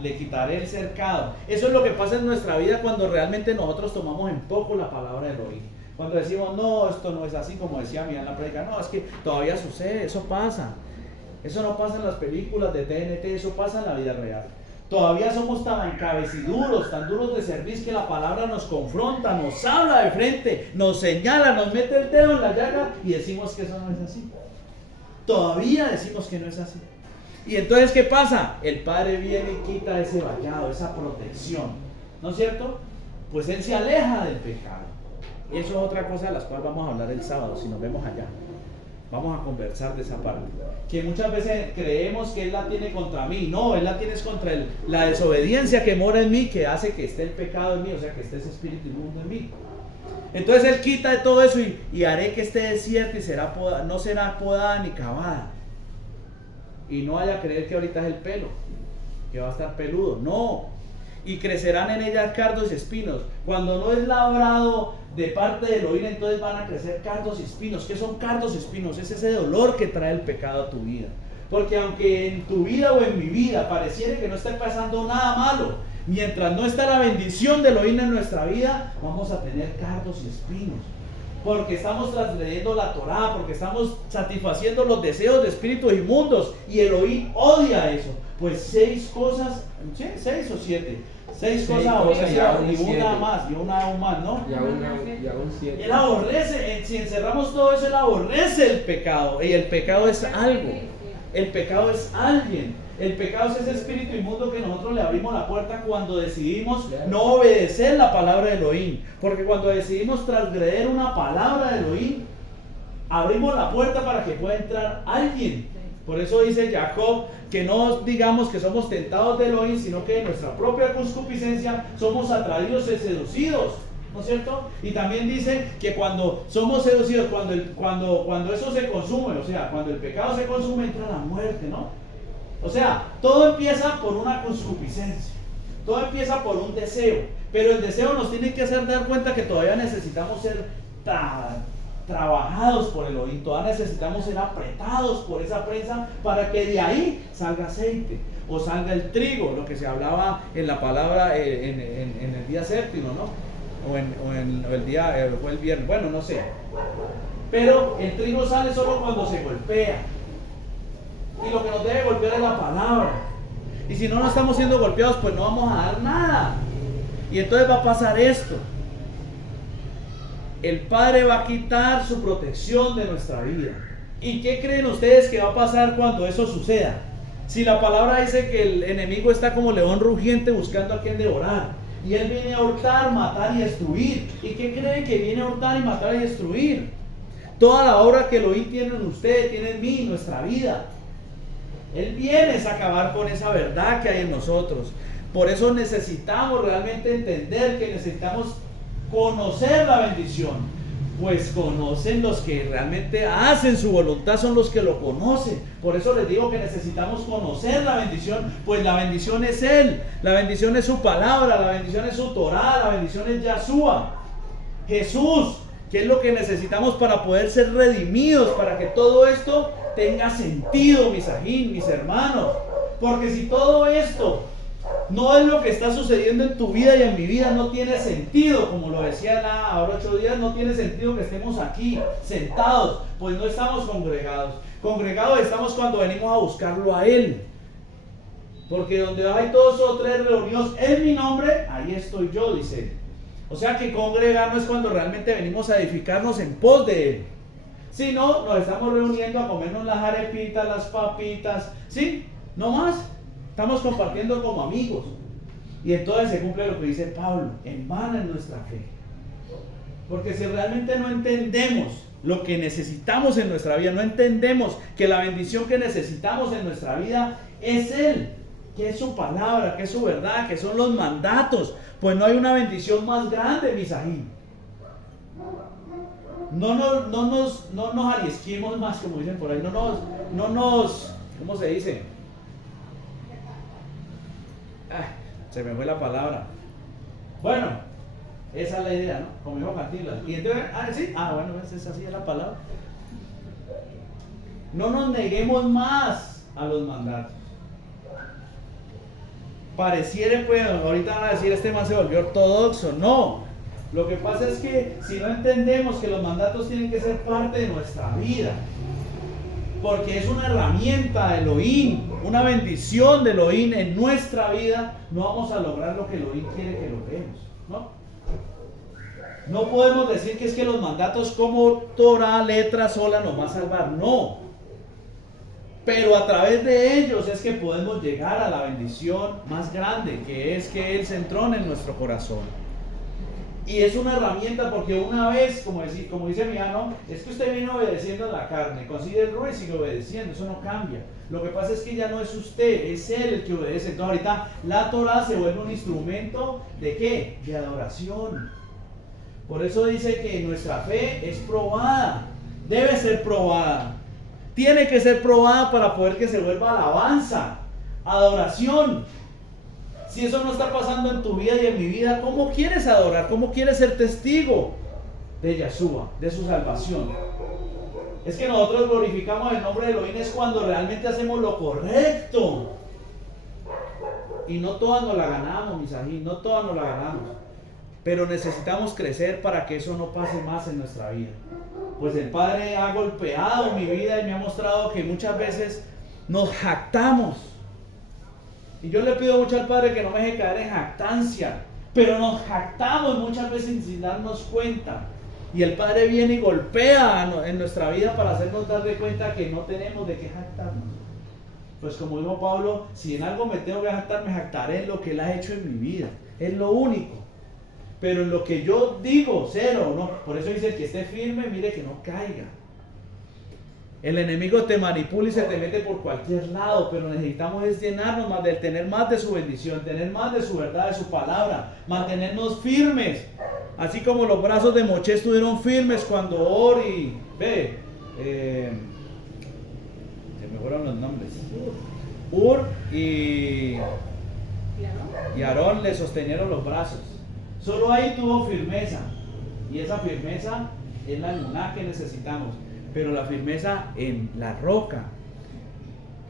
Le quitaré el cercado. Eso es lo que pasa en nuestra vida cuando realmente nosotros tomamos en poco la palabra de Elohim. Cuando decimos, no, esto no es así, como decía Mía en la prédica, no, es que todavía sucede, eso pasa. Eso no pasa en las películas de TNT, eso pasa en la vida real. Todavía somos tan cabeciduros, tan duros de servir que la palabra nos confronta, nos habla de frente, nos señala, nos mete el dedo en la llaga y decimos que eso no es así. Todavía decimos que no es así. Y entonces, ¿qué pasa? El Padre viene y quita ese vallado, esa protección, ¿no es cierto? Pues Él se aleja del pecado. Y eso es otra cosa de las cuales vamos a hablar el sábado, si nos vemos allá. Vamos a conversar de esa parte. Que muchas veces creemos que Él la tiene contra mí. No, Él la tiene contra la desobediencia que mora en mí, que hace que esté el pecado en mí, o sea, que esté ese espíritu inmundo en mí. Entonces Él quita de todo eso y haré que esté desierto y no será podada ni cavada. Y no vaya a creer que ahorita es el pelo, que va a estar peludo. No. Y crecerán en ella cardos y espinos. Cuando no es labrado de parte del oír, entonces van a crecer cardos y espinos. ¿Qué son cardos y espinos? Es ese dolor que trae el pecado a tu vida. Porque aunque en tu vida o en mi vida pareciera que no esté pasando nada malo, mientras no está la bendición del oír en nuestra vida, vamos a tener cardos y espinos. Porque estamos transgrediendo la Torá, porque estamos satisfaciendo los deseos de espíritus inmundos, y Elohim odia eso. Pues 6 cosas, ¿sí? 6 o 7. 6 cosas aborrece y una más, y una aún más, ¿no? Y aún 7. Él aborrece, si encerramos todo eso, Él aborrece el pecado. Y el pecado es algo. El pecado es alguien. El pecado es ese espíritu inmundo que nosotros le abrimos la puerta cuando decidimos no obedecer la palabra de Elohim. Porque cuando decidimos transgreder una palabra de Elohim, abrimos la puerta para que pueda entrar alguien. Por eso dice Jacob que no digamos que somos tentados de Elohim, sino que en nuestra propia concupiscencia somos atraídos y seducidos, ¿no es cierto? Y también dice que cuando somos seducidos, cuando eso se consume, o sea, cuando el pecado se consume, entra la muerte, ¿no? O sea, todo empieza por una concupiscencia, todo empieza por un deseo, pero el deseo nos tiene que hacer dar cuenta que todavía necesitamos ser trabajados por el oído, todavía necesitamos ser apretados por esa prensa para que de ahí salga aceite o salga el trigo, lo que se hablaba en la palabra en el día séptimo, ¿no? O en el día, o el viernes, bueno, no sé. Pero el trigo sale solo cuando se golpea. Y lo que nos debe golpear es la palabra. Y si no estamos siendo golpeados, pues no vamos a dar nada. Y entonces va a pasar esto. El Padre va a quitar su protección de nuestra vida. ¿Y qué creen ustedes que va a pasar cuando eso suceda? Si la palabra dice que el enemigo está como león rugiente buscando a quien devorar, y él viene a hurtar, matar y destruir. ¿Y qué creen que viene a hurtar y matar y destruir? Toda la obra que Elohim tiene en usted, tiene en mí, en nuestra vida. Él viene a acabar con esa verdad que hay en nosotros. Por eso necesitamos realmente entender que necesitamos conocer la bendición. Pues conocen los que realmente hacen su voluntad, son los que lo conocen. Por eso les digo que necesitamos conocer la bendición, pues la bendición es Él, la bendición es su palabra, la bendición es su Torá, la bendición es Yahshua, Jesús. ¿Qué es lo que necesitamos para poder ser redimidos? Para que todo esto tenga sentido, mis ajín, mis hermanos. Porque si todo esto no es lo que está sucediendo en tu vida y en mi vida, no tiene sentido, como lo decía ahora 8 días, no tiene sentido que estemos aquí sentados, pues no estamos congregados. Congregados estamos cuando venimos a buscarlo a Él. Porque donde hay 2 o 3 reunidos en mi nombre, ahí estoy yo, dice Él. O sea que congregar no es cuando realmente venimos a edificarnos en pos de Él. Si no, nos estamos reuniendo a comernos las arepitas, las papitas, ¿sí? No más. Estamos compartiendo como amigos. Y entonces se cumple lo que dice Pablo: en vano es nuestra fe. Porque si realmente no entendemos lo que necesitamos en nuestra vida, no entendemos que la bendición que necesitamos en nuestra vida es Él, que es su palabra, que es su verdad, que son los mandatos, pues no hay una bendición más grande, mis ajín. No nos arriesguemos más, como dicen por ahí, no nos, ¿cómo se dice? Se me fue la palabra. Bueno, esa es la idea, ¿no? Como dijo Cantinflas. Y entonces, ¿sí? Bueno, esa sí es la palabra. No nos neguemos más a los mandatos. Pareciera, pues, ahorita van a decir, este man se volvió ortodoxo. No. Lo que pasa es que si no entendemos que los mandatos tienen que ser parte de nuestra vida, porque es una herramienta de Elohim, una bendición de Elohim en nuestra vida, no vamos a lograr lo que Elohim quiere que logremos, ¿no? No podemos decir que es que los mandatos como Torah, letra sola, nos va a salvar, no. Pero a través de ellos es que podemos llegar a la bendición más grande, que es que Él se entrone en nuestro corazón. Y es una herramienta porque una vez, como dice mi hermano, es que usted viene obedeciendo en la carne, consigue el ruido y sigue obedeciendo, eso no cambia. Lo que pasa es que ya no es usted, es Él el que obedece. Entonces ahorita la Torah se vuelve un instrumento ¿de qué? De adoración. Por eso dice que nuestra fe es probada, debe ser probada. Tiene que ser probada para poder que se vuelva alabanza, adoración. Si eso no está pasando en tu vida y en mi vida, ¿cómo quieres adorar? ¿Cómo quieres ser testigo de Yeshua, de su salvación? Es que nosotros glorificamos el nombre de Elohim es cuando realmente hacemos lo correcto. Y no todas nos la ganamos, mis ají, no todas nos la ganamos. Pero necesitamos crecer para que eso no pase más en nuestra vida. Pues el Padre ha golpeado mi vida y me ha mostrado que muchas veces nos jactamos. Y yo le pido mucho al Padre que no me deje caer en jactancia, pero nos jactamos muchas veces sin darnos cuenta. Y el Padre viene y golpea en nuestra vida para hacernos dar de cuenta que no tenemos de qué jactarnos. Pues como dijo Pablo, si en algo me tengo que jactar, me jactaré en lo que Él ha hecho en mi vida. Es lo único. Pero en lo que yo digo, cero, ¿no? Por eso dice: el que esté firme, mire que no caiga. El enemigo te manipula y se te mete por cualquier lado, pero necesitamos es llenarnos más de él, tener más de su bendición, tener más de su verdad, de su palabra, mantenernos firmes. Así como los brazos de Moisés estuvieron firmes cuando se me fueron los nombres. y Aarón le sostenieron los brazos. Solo ahí tuvo firmeza. Y esa firmeza es la emuná que necesitamos. Pero la firmeza en la roca.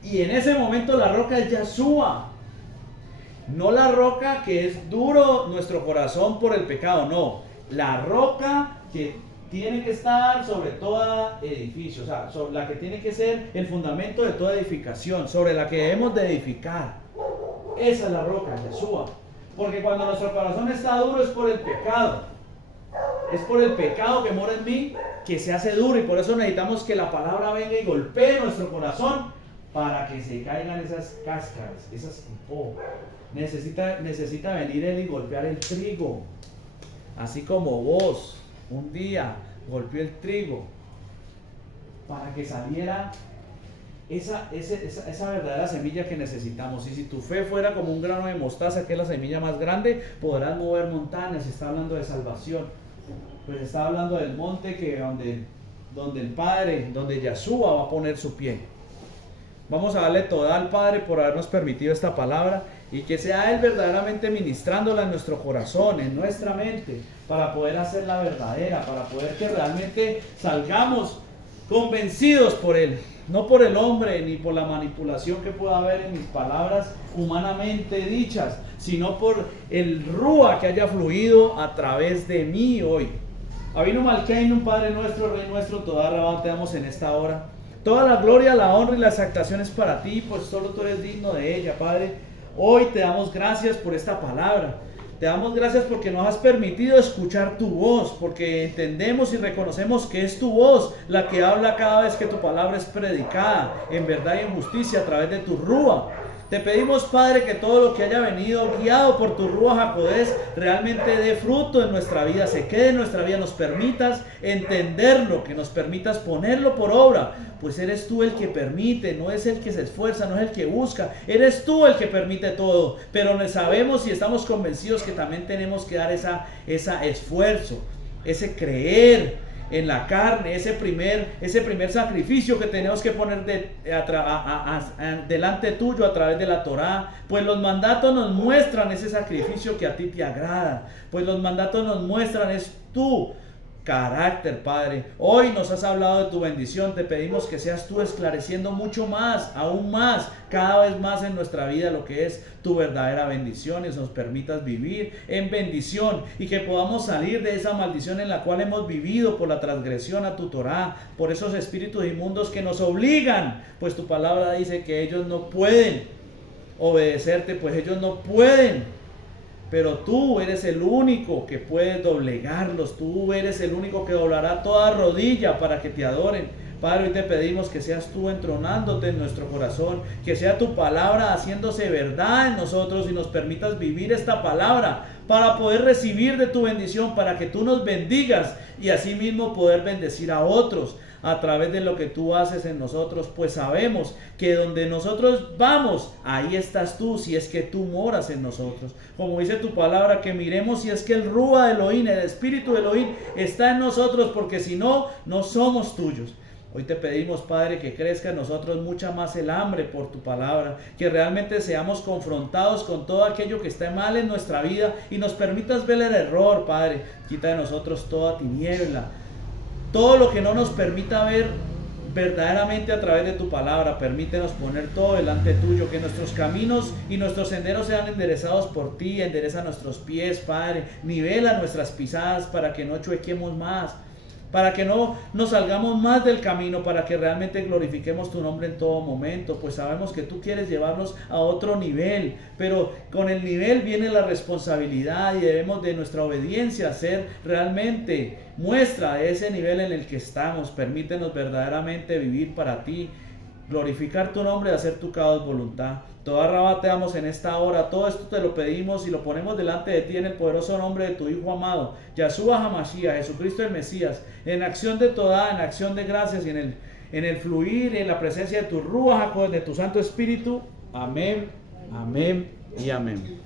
Y en ese momento la roca es Yeshua. No la roca que es duro nuestro corazón por el pecado, no. La roca que tiene que estar sobre todo edificio, o sea, sobre la que tiene que ser el fundamento de toda edificación, sobre la que debemos de edificar. Esa es la roca, Yeshua. Porque cuando nuestro corazón está duro es por el pecado. Es por el pecado que mora en mí que se hace duro, y por eso necesitamos que la palabra venga y golpee nuestro corazón para que se caigan esas cáscaras, esas necesita venir Él y golpear el trigo, así como vos un día golpeó el trigo para que saliera esa verdadera semilla que necesitamos. Y si tu fe fuera como un grano de mostaza, que es la semilla más grande, podrás mover montañas. Está hablando de salvación, pues está hablando del monte que donde el Padre, donde Yeshua va a poner su pie. Vamos a darle toda al Padre por habernos permitido esta palabra. y que sea Él verdaderamente ministrándola en nuestro corazón, en nuestra mente, para poder hacerla verdadera, para poder que realmente salgamos convencidos por Él, no por el hombre ni por la manipulación que pueda haber en mis palabras humanamente dichas, sino por el Rúa que haya fluido a través de mí hoy. Avinu Malkeinu, Padre nuestro, Rey nuestro, toda rabá te damos en esta hora. Toda la gloria, la honra y la exaltación es para ti, pues solo tú eres digno de ella, Padre. Hoy te damos gracias por esta palabra. Te damos gracias porque nos has permitido escuchar tu voz, porque entendemos y reconocemos que es tu voz la que habla cada vez que tu palabra es predicada en verdad y en justicia a través de tu Rúa. Te pedimos, Padre, que todo lo que haya venido guiado por tu Rúa Jacodés realmente dé fruto en nuestra vida, se quede en nuestra vida, nos permitas entenderlo, que nos permitas ponerlo por obra, pues eres tú el que permite, no es el que se esfuerza, no es el que busca, eres tú el que permite todo, pero sabemos y estamos convencidos que también tenemos que dar ese esfuerzo, ese creer en la carne, ese primer sacrificio que tenemos que poner delante tuyo a través de la Torá, pues los mandatos nos muestran ese sacrificio que a ti te agrada, pues los mandatos nos muestran es tu carácter, Padre. Hoy nos has hablado de tu bendición, te pedimos que seas tú esclareciendo mucho más, aún más, cada vez más en nuestra vida lo que es tu verdadera bendición, y nos permitas vivir en bendición y que podamos salir de esa maldición en la cual hemos vivido por la transgresión a tu Torá, por esos espíritus inmundos que nos obligan, pues tu palabra dice que ellos no pueden obedecerte, pues ellos no pueden. Pero tú eres el único que puede doblegarlos, tú eres el único que doblará toda rodilla para que te adoren. Padre, hoy te pedimos que seas tú entronándote en nuestro corazón, que sea tu palabra haciéndose verdad en nosotros y nos permitas vivir esta palabra para poder recibir de tu bendición, para que tú nos bendigas y asimismo poder bendecir a otros a través de lo que tú haces en nosotros, pues sabemos que donde nosotros vamos, ahí estás tú, si es que tú moras en nosotros. Como dice tu palabra, que miremos si es que el Rúa de Elohim, el Espíritu de Elohim está en nosotros, porque si no, no somos tuyos. Hoy te pedimos, Padre, que crezca en nosotros mucha más el hambre por tu palabra, que realmente seamos confrontados con todo aquello que está mal en nuestra vida y nos permitas ver el error, Padre. Quita de nosotros toda tiniebla, todo lo que no nos permita ver verdaderamente a través de tu palabra. Permítenos poner todo delante tuyo, que nuestros caminos y nuestros senderos sean enderezados por ti. Endereza nuestros pies, Padre, nivela nuestras pisadas para que no chuequemos más, para que no nos salgamos más del camino, para que realmente glorifiquemos tu nombre en todo momento, pues sabemos que tú quieres llevarnos a otro nivel, pero con el nivel viene la responsabilidad y debemos de nuestra obediencia ser realmente muestra de ese nivel en el que estamos. Permítenos verdaderamente vivir para ti, glorificar tu nombre y hacer tu cada voluntad. Toda rabá te damos en esta hora, todo esto te lo pedimos y lo ponemos delante de ti en el poderoso nombre de tu Hijo amado, Yahshua HaMashiach, Jesucristo el Mesías, en acción de toda, en acción de gracias y en el fluir, en la presencia de tu Ruach, de tu Santo Espíritu. Amén, amén y amén.